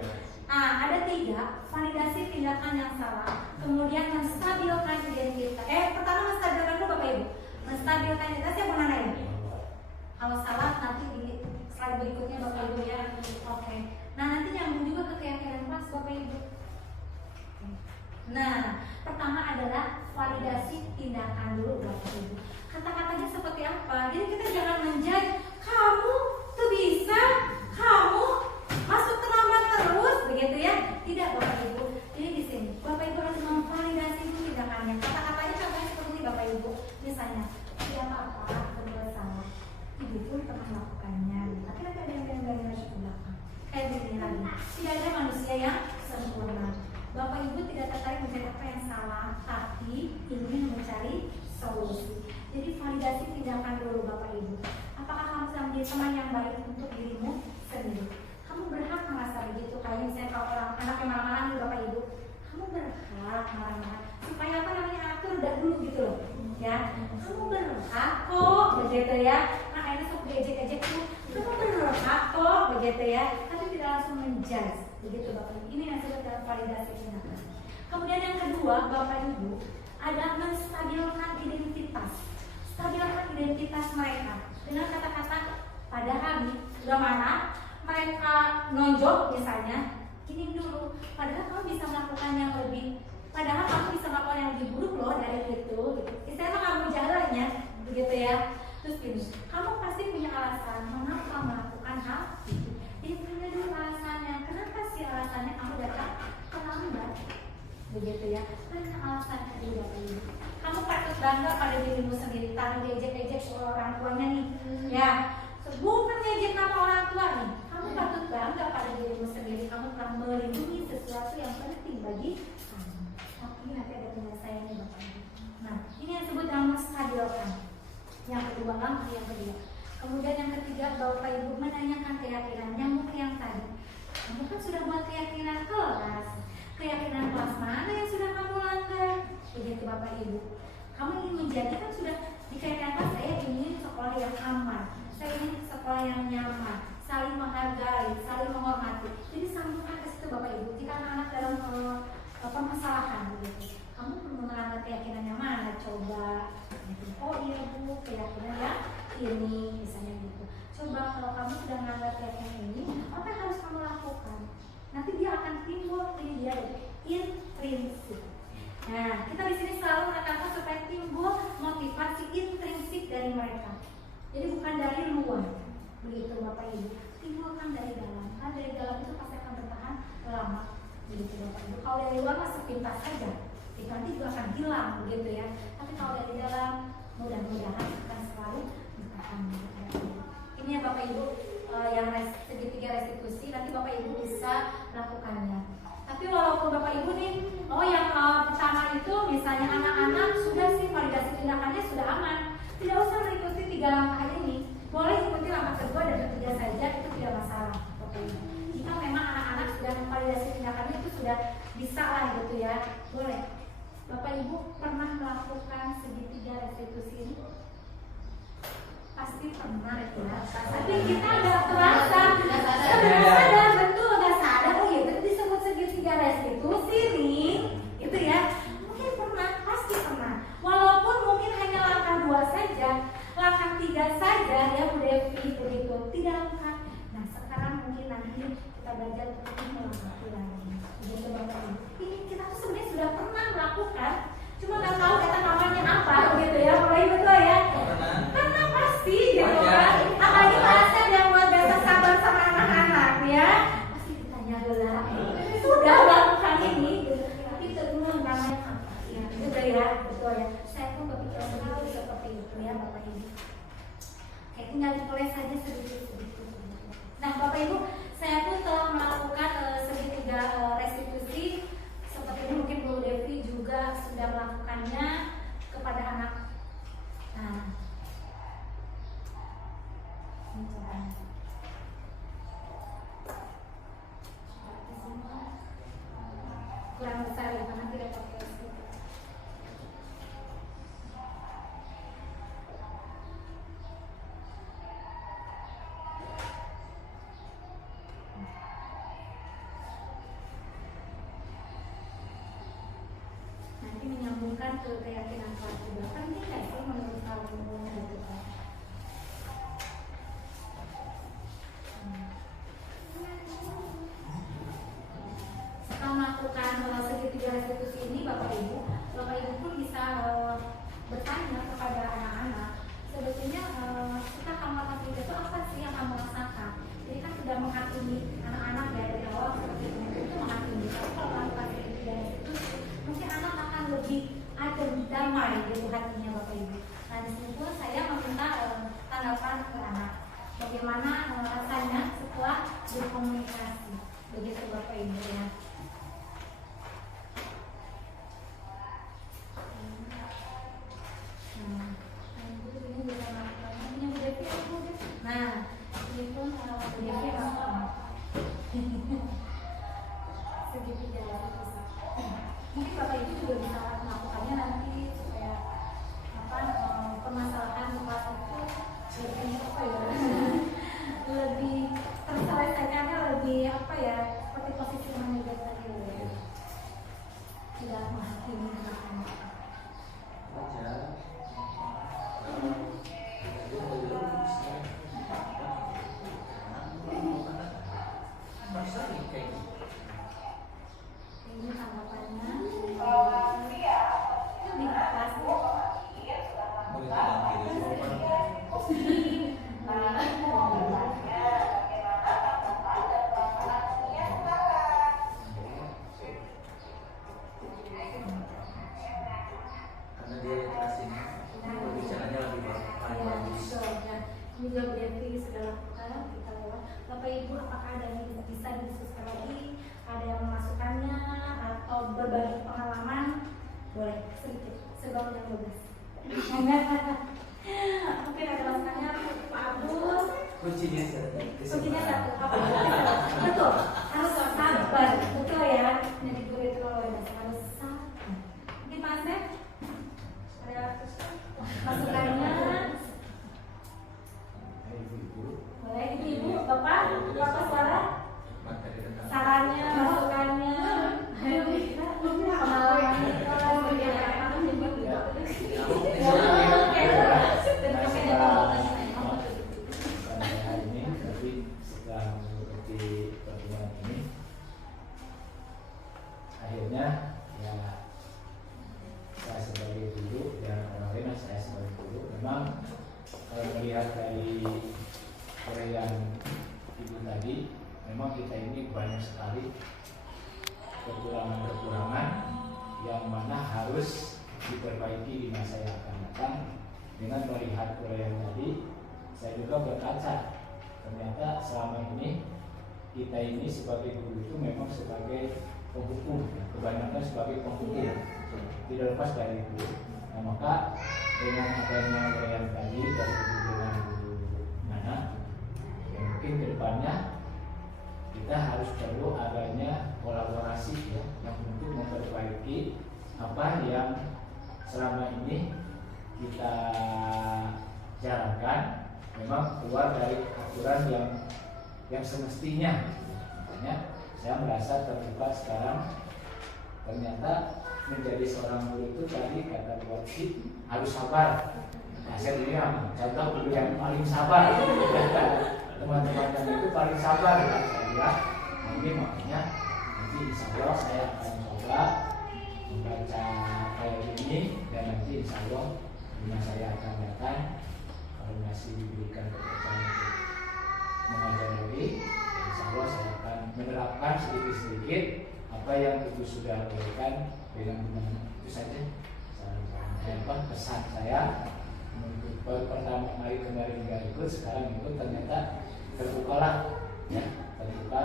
Nah, ada 3, validasi tindakan yang salah, kemudian menstabilkan identitas. Pertama menstabilkan dulu Bapak Ibu. Menstabilkan identitas ya Bu Nana ya? Kalau salah nanti di slide berikutnya Bapak Ibu ya. Oke. Nah, nanti nyambung juga ke keyakinan kelas Bapak Ibu. Nah, pertama adalah validasi tindakan dulu Bapak Ibu. Kata-katanya seperti apa? Jadi kita jangan menjudge, kamu tuh bisa, kamu masuk terlambat terus, begitu ya? Tidak Bapak Ibu. Jadi di sini Bapak Ibu harus memvalidasi dulu tindakannya. Kata-katanya contohnya seperti ini Bapak Ibu. Misalnya, tidak apa-apa, berbuat salah. Ibu pun pernah melakukannya. Tapi nanti ada yang lagi ke belakang. Kayak begini lagi. Tidak ada manusia yang sempurna. Bapak Ibu tidak tertarik mencari apa yang salah, tapi ingin mencari solusi. Jadi validasi tindakan dulu Bapak Ibu. Apakah kamu sedang menjadi teman yang baik untuk dirimu sendiri? Kamu berhak merasa begitu. Kayak misalnya kalau orang anak yang marah-marah nih Bapak Ibu, kamu berhak marah-marah. Supaya apa namanya anak itu tuh reda dulu gitu loh. Ya, kamu berhak kok begitu ya. Nah, ini sok diejek-ejek tuh, kamu berhak kok begitu ya. Tapi tidak langsung menjudge begitu Bapak. Ini yang disebut dalam validasi tindakan. Kemudian yang kedua, Bapak Ibu, ada menstabilkan identitas. Stabilkan identitas mereka dengan kata-kata pada hari sudah marah, mereka nonjok misalnya, ini dulu. Padahal kamu bisa melakukan yang lebih, padahal kamu bisa melakukan yang lebih buruk loh dari itu. Gitu. Istilahnya kamu jalannya, begitu ya. Terus gini, kamu pasti punya alasan mengapa melakukan hal itu. Jadi punya dulu alasannya. Kenapa sih alasannya kamu datang terlambat? Begitu ya. Karena alasannya dulu Bapak Ibu. Kamu patut bangga pada dirimu sendiri, tanpa diejek-ejek orang tuanya nih. Ya, bukan ngejek nama orang tua nih. Kamu patut bangga pada dirimu sendiri. Kamu telah melindungi sesuatu yang penting bagi kamu. Tapi nanti ada penyelesaiannya Bapak Ibu. Nah, ini yang disebut dengan menstabilkan. Yang kedua, langkah yang kedua. Kemudian yang ketiga, Bapak Ibu menanyakan keyakinan nyamuk yang tadi. Kamu kan sudah buat keyakinan kelas. Keyakinan kelas mana yang sudah kamu langgar? Begitu Bapak Ibu. Kamu ingin menjadikan sudah di keyakinan kelas, saya ingin sekolah yang aman, saya ingin sekolah yang nyaman, saling menghargai, saling menghormati. Jadi sambungkan ke situ Bapak Ibu. Jika anak-anak dalam permasalahan begitu, kamu perlu melanggar keyakinan yang mana? Coba. Oh iya Bu, keyakinan ya ini misalnya gitu. Coba kalau kamu sudah melanggar keyakinan ini, apa yang harus kamu lakukan? Nanti dia akan timbul, ini dia intrinsik. Nah, kita di sini selalu menekankan supaya timbul motivasi intrinsik dari mereka. Jadi bukan dari luar, begitu Bapak Ibu. Timbulkan dari dalam. Kan dari dalam itu pasti akan bertahan lama, begitu Bapak Ibu. Kalau dari luar masih sepintas saja, nanti juga akan hilang, begitu ya. Tapi kalau dari dalam, mudah-mudahan akan selalu bertahan. Ini ya Bapak Ibu, yang segitiga restitusi. Nanti Bapak Ibu bisa melakukannya. Tapi walaupun Bapak Ibu nih, yang pertama itu misalnya anak-anak sudah sih validasi tindakannya sudah aman, tidak usah mengikuti 3 langkah ini, boleh ikuti langkah kedua dan ketiga saja, itu tidak masalah Bapak Ibu. Jika memang anak-anak sudah validasi tindakannya itu sudah bisa lah gitu ya, boleh. Bapak Ibu pernah melakukan segitiga restitusi ini? Pasti pernah ya, tapi kita nggak terasa, sadar betul nggak sadar, oh gitu disebut segitiga restitusi nih, itu ya, mungkin pernah, pasti pernah, walaupun mungkin hanya langkah 2 saja, langkah 3 saja ya Bu Devi begitu, tidak lengkap. Nah sekarang mungkin nanti kita belajar untuk melengkapi lagi, begitu Bapak Ibu. Ini kita tuh sebenarnya sudah pernah melakukan, cuma nggak tahu kata namanya apa, begitu ya, Bapak Ibu betul ya. Karena pasti gitu kan, apalagi bahasa yang buat dasar sabar sama anak-anak ya, pasti ditanya gelar, sudah lakukan ini, gitu. Tapi dulu namanya apa? Ya, gitu ya, betul ya. Saya pun berpikiran begitu seperti itu ya Bapak Ibu. Kayak tinggal ditulis saja sedikit-sedikit. Nah Bapak Ibu, saya pun telah melakukan segitiga restitusi seperti ini. Mungkin Bu Devi juga sudah melakukannya kepada anak. Nah, kurang besar ya karena tidak pakai stiker. Nanti menyambungkan ke keyakinan kelas juga. Penting nggak sih menurut kamu gitu kan? Setelah melakukan segitiga restitusi ini Bapak Ibu pun bisa bertanya kepada anak-anak, sebetulnya setelah kamu lakukan itu apa sih yang kamu rasakan? Jadi kan sudah menghakimi anak-anak ya dari awal seperti itu menghakimi. Tapi kalau melakukan segitiga restitusi, mungkin anak akan lebih adem, damai di hatinya Bapak Ibu. Nah di sini pun saya meminta tanggapan ke anak. Bagaimana rasanya setelah berkomunikasi, begitu Bapak Ibu ya. Nah, ini pun Bu Devi segitiga restitusi. Mungkin Bapak Ibu juga bisa melakukannya nanti apa ya lebih terselesaikannya lebih apa ya seperti posisi manajer tadi ya. Tidak menghakimi anak-anak. Baca. Ini tanggapannya di kelas Karena dia literasinya berbicaranya lebih bagus. ini juga berarti sudah lakukan kita lewat. Bapak Ibu, apakah ada yang bisa didiskusikan lagi, ada yang memasukkannya atau berbagi pengalaman? Boleh sedikit sebab yang 12. Mungkin ada masukannya Pak Abdul. Kuncinya satu. Kuncinya satu. Apa? Betul. Harus sabar. Betul ya. Jadi guru itu kalau harus sabar. Mungkin Pak Asep ada masukannya? Boleh ibu, bapak suara? Sarannya, masukannya, pengalamannya, akhirnya ya saya sebagai guru dan orang lain saya sebagai guru memang kalau melihat dari uraian ibu tadi memang kita ini banyak sekali kekurangan-kekurangan yang mana harus diperbaiki di masa yang akan datang. Dengan melihat uraian tadi saya juga berkaca ternyata selama ini kita ini sebagai guru itu memang sebagai penghukum, kebanyakan sebagai penghukum, tidak lepas dari itu. Nah, maka dengan adanya uraian tadi dari dengan guru mana, ya mungkin kedepannya kita harus perlu adanya kolaborasi ya, yang untuk memperbaiki apa yang selama ini kita jalankan memang keluar dari aturan yang semestinya. Makanya saya merasa terbuka sekarang ternyata menjadi seorang guru itu tadi kata Bu Wati harus sabar. Nah, saya bilang contoh guru yang paling sabar teman-teman itu paling sabar ya saya. Mungkin makanya nanti insya Allah saya akan coba membaca kayak ini dan nanti insya Allah bila saya akan datang kalau masih diberikan kepercayaan untuk mengajar lagi, insya Allah saya akan menerapkan sedikit-sedikit apa yang Ibu sudah berikan dengan itu saja. Pesan saya pertama kali kemarin nggak ikut, sekarang ikut ternyata terbukalah ya, terbuka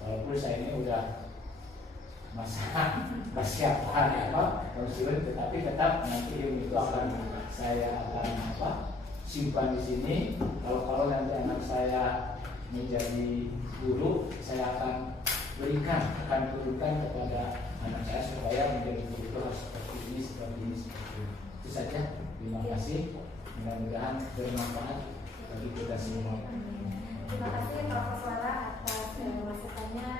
walaupun saya ini udah masa persiapan konsulin, tetapi tetap nanti ilmu itu akan saya akan simpan di sini. Kalau nanti anak saya menjadi guru, saya akan turunkan kepada anak saya supaya menjadi guru itu harus seperti ini. Itu saja. Terima kasih. Mudah-mudahan bermanfaat bagi kita semua. Terima kasih Profesor atas masukannya.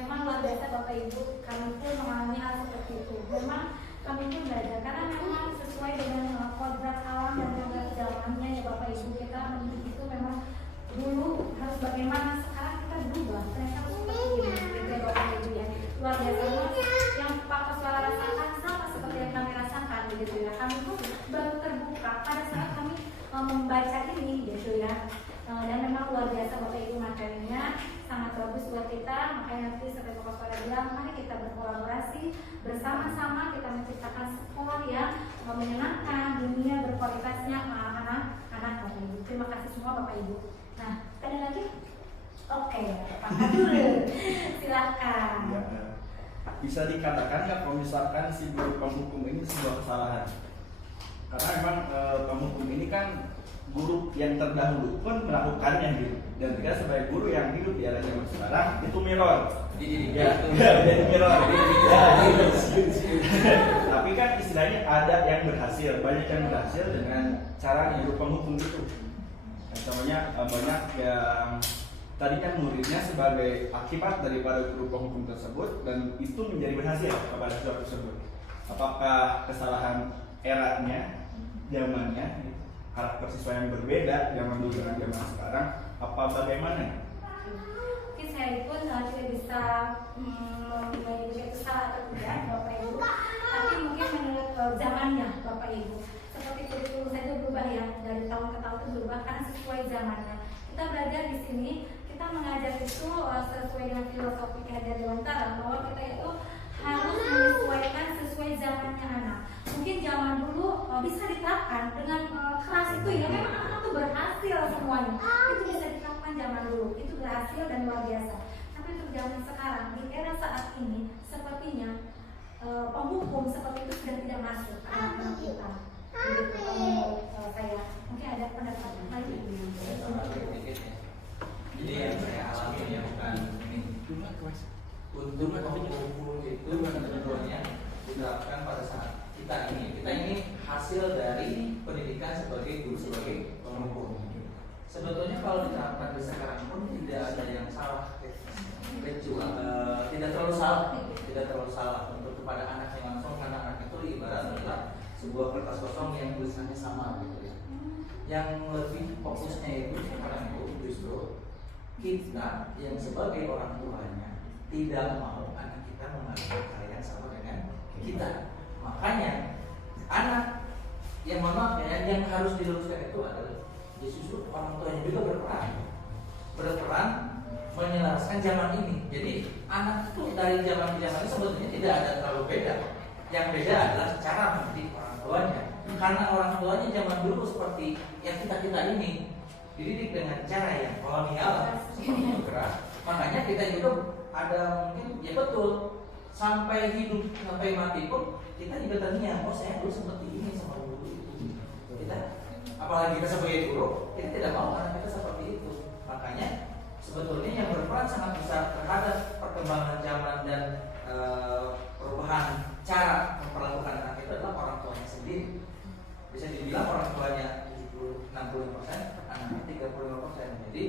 Memang luar biasa Bapak Ibu, kami pun mengalami hal seperti itu. Memang kami pun belajar karena memang sesuai dengan kodrat alam dan kodrat zamannya ya Bapak Ibu, kita mendidik itu memang dulu harus bagaimana, sekarang kita berubah. Ternyata seperti ini, gitu ya Bapak Ibu ya. Luar biasa yang Pak Koswara rasakan sama seperti yang kami rasakan gitu ya. Kami pun baru terbuka pada saat kami membaca ini gitu ya. Dan memang luar biasa Bapak Ibu, materinya sangat bagus buat kita. Makanya nanti seperti Bapak Koswara bilang, mari kita berkolaborasi bersama-sama, kita menciptakan sekolah yang menyenangkan, dunia berkualitasnya anak-anak Bapak Ibu. Terima kasih semua Bapak Ibu. Nah, ada lagi? Oke, Pak Abdul, silahkan. Ya, bisa dikatakan nggak kalau misalkan si guru penghukum ini sebuah kesalahan? Karena memang penghukum ini kan guru yang terdahulu pun melakukannya gitu. Dan kita sebagai guru yang hidup di era zaman sekarang itu mirror. Jadi mirror. Tapi kan istilahnya ada yang berhasil, banyak yang berhasil dengan cara guru penghukum itu. contohnya banyak yang tadinya muridnya sebagai akibat daripada guru penghukum tersebut dan itu menjadi berhasil kepada siswa tersebut. Apakah kesalahan eranya, zamannya, karakter siswa yang berbeda zaman dulu dengan zaman sekarang, apa bagaimana? Mungkin saya pun tidak bisa menilai itu salah atau tidak Bapak Ibu, tapi mungkin menurut zamannya Bapak Ibu. Seperti kurikulum saja berubah ya, dari tahun ke tahun itu berubah karena sesuai zamannya. Kita belajar di sini, kita mengajar itu sesuai dengan filosofi kehadiran Dewantara, bahwa kita itu harus menyesuaikan sesuai zamannya anak. Mungkin zaman dulu bisa diterapkan dengan keras itu ya, memang anak itu berhasil semuanya. Itu bisa diterapkan zaman dulu, itu berhasil dan luar biasa. Tapi untuk zaman sekarang, di era saat ini, sepertinya penghukum seperti itu sudah tidak masuk ke anak-anak kita. Begitu menurut saya. Mungkin ada pendapat lain. Jadi yang saya alami ya bukan ini. Untuk penghukum itu ketentuannya diterapkan pada saat kita ini hasil dari pendidikan sebagai guru, sebagai penghukum. Sebetulnya kalau diterapkan di sekarang pun tidak ada yang salah, tidak terlalu salah untuk kepada anak yang langsung, karena anak itu ibarat adalah sebuah kertas kosong yang tulisannya sama gitu ya. Yang lebih fokusnya itu sekarang itu justru kita yang sebagai orang tuanya tidak mau anak kita mengalami hal yang sama dengan kita. Makanya anak yang yang harus diluruskan itu adalah justru orang tuanya juga berperan menyelaraskan zaman ini. Jadi anak itu dari zaman ke zaman ini sebetulnya tidak ada terlalu beda. Yang beda adalah cara mendidik orang tuanya. Karena orang tuanya zaman dulu seperti yang kita ini dididik dengan cara yang kolonial, seperti itu keras. Makanya kita juga ada mungkin ya betul sampai hidup sampai mati pun kita juga tanya, oh saya dulu seperti ini sama guru itu. Kita apalagi kita sebagai guru, kita tidak mau anak kita seperti itu. Makanya sebetulnya yang berperan sangat besar terhadap perkembangan zaman dan perubahan cara memperlakukan anak itu adalah orang tuanya sendiri. Bisa dibilang orang tuanya 65%, anaknya 35%. Jadi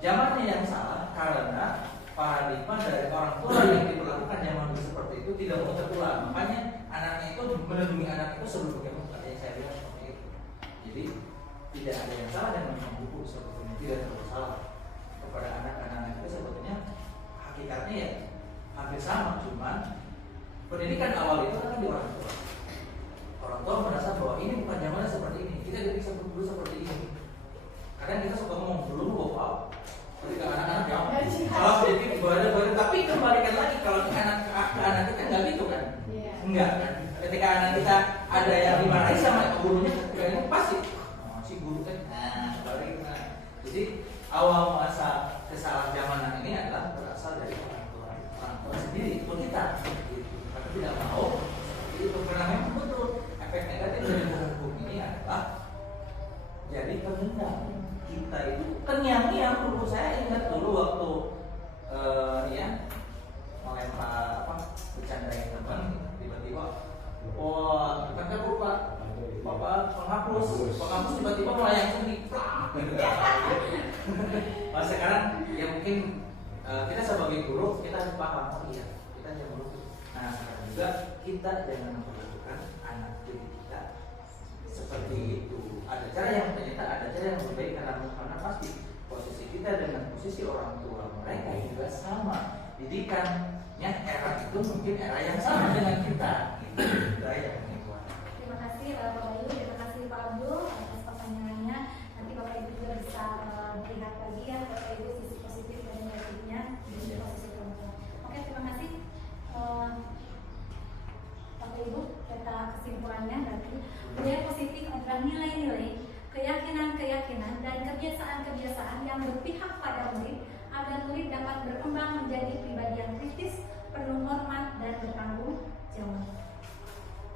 zamannya yang salah karena paradigma dari orang tua yang diperlakukan zaman dulu seperti itu tidak mau terulang. Makanya anaknya itu melindungi anak itu sebelum bagaimana yang saya bilang seperti itu. Jadi tidak ada yang salah dengan membuku sebetulnya, tidak terlalu salah kepada anak-anak itu sebetulnya hakikatnya ya hampir sama, cuman pendidikan awal itu kan di orang tua. Orang tua merasa bahwa ini bukan zamannya seperti ini, kita didik dulu seperti ini. Kadang kita suka ngomong dulu bapak, ketika anak-anak kalau sedikit baru, tapi kembalikan lagi kalau ke anak kita nggak gitu kan? Enggak. Ketika anak kita ada yang dimarahi sama gurunya, kayaknya pasti si guru kan, jadi awal masa kesalahzamanan ini adalah berasal dari orang tua sendiri pun kita, gitu. Tapi tidak mau itu karena memang betul efek negatif dari hukum ini adalah jadi penendang. Kita itu kenyang-nyang dulu, saya ingat dulu waktu melempar bercandain teman, tiba-tiba wah kita lupa bapak penghapus tiba-tiba melayang sendiri. Nah, sekarang ya mungkin kita sebagai guru kita harus paham, oh iya kita jangan lupa. Nah sekarang juga kita jangan memperlakukan anak didik kita seperti itu. Ada cara yang ternyata ada cara yang lebih baik karena pasti posisi kita dengan posisi orang tua mereka juga sama. Didikannya era itu mungkin era yang sama dengan kita. Itu yang membuat. Terima kasih Bapak Ibu, terima kasih Pak Abdul atas pertanyaannya. Nanti Bapak Ibu juga bisa melihat lagi ya Bapak Ibu sisi positif dan negatifnya di posisi perempuan. Oke, terima kasih Bapak Ibu. Kita kesimpulannya berarti budaya positif adalah nilai-nilai, keyakinan-keyakinan dan kebiasaan-kebiasaan yang berpihak pada murid agar murid dapat berkembang menjadi pribadi yang kritis, penuh hormat dan bertanggung jawab.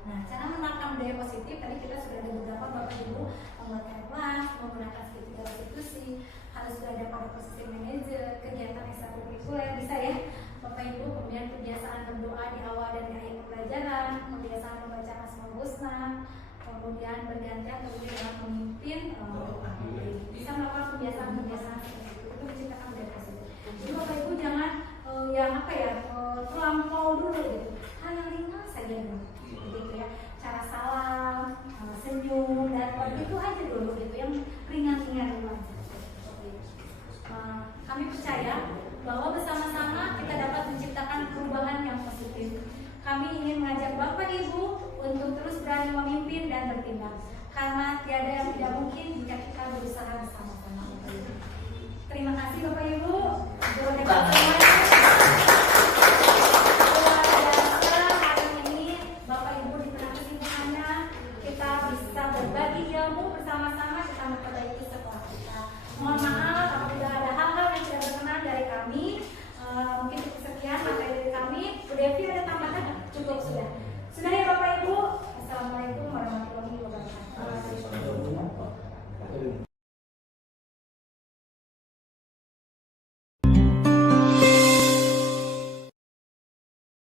Nah, cara menerapkan budaya positif tadi kita sudah ada beberapa Bapak Ibu membuatkan kelas, menggunakan segitiga institusi, harus berada pada posisi manajer, kegiatan ekstrakurikuler bisa ya Bapak Ibu, kemudian kebiasaan berdoa di awal dan di akhir pembelajaran, kebiasaan membaca Asmaul Husna, kemudian bergantian kemudian dalam memimpin bisa melakukan kebiasaan-kebiasaan seperti itu menciptakan budaya positif. Jadi Bapak Ibu jangan yang terlampau dulu gitu, hal yang ringan saja dulu, gitu ya. Cara salam, senyum dan itu aja dulu gitu, yang ringan-ringan dulu aja. Kami percaya bahwa bersama-sama kita dapat menciptakan perubahan yang positif. Kami ingin mengajak Bapak Ibu untuk terus berani memimpin dan bertindak, karena tiada yang tidak mungkin jika kita berusaha bersama-sama. Terima kasih Bapak Ibu.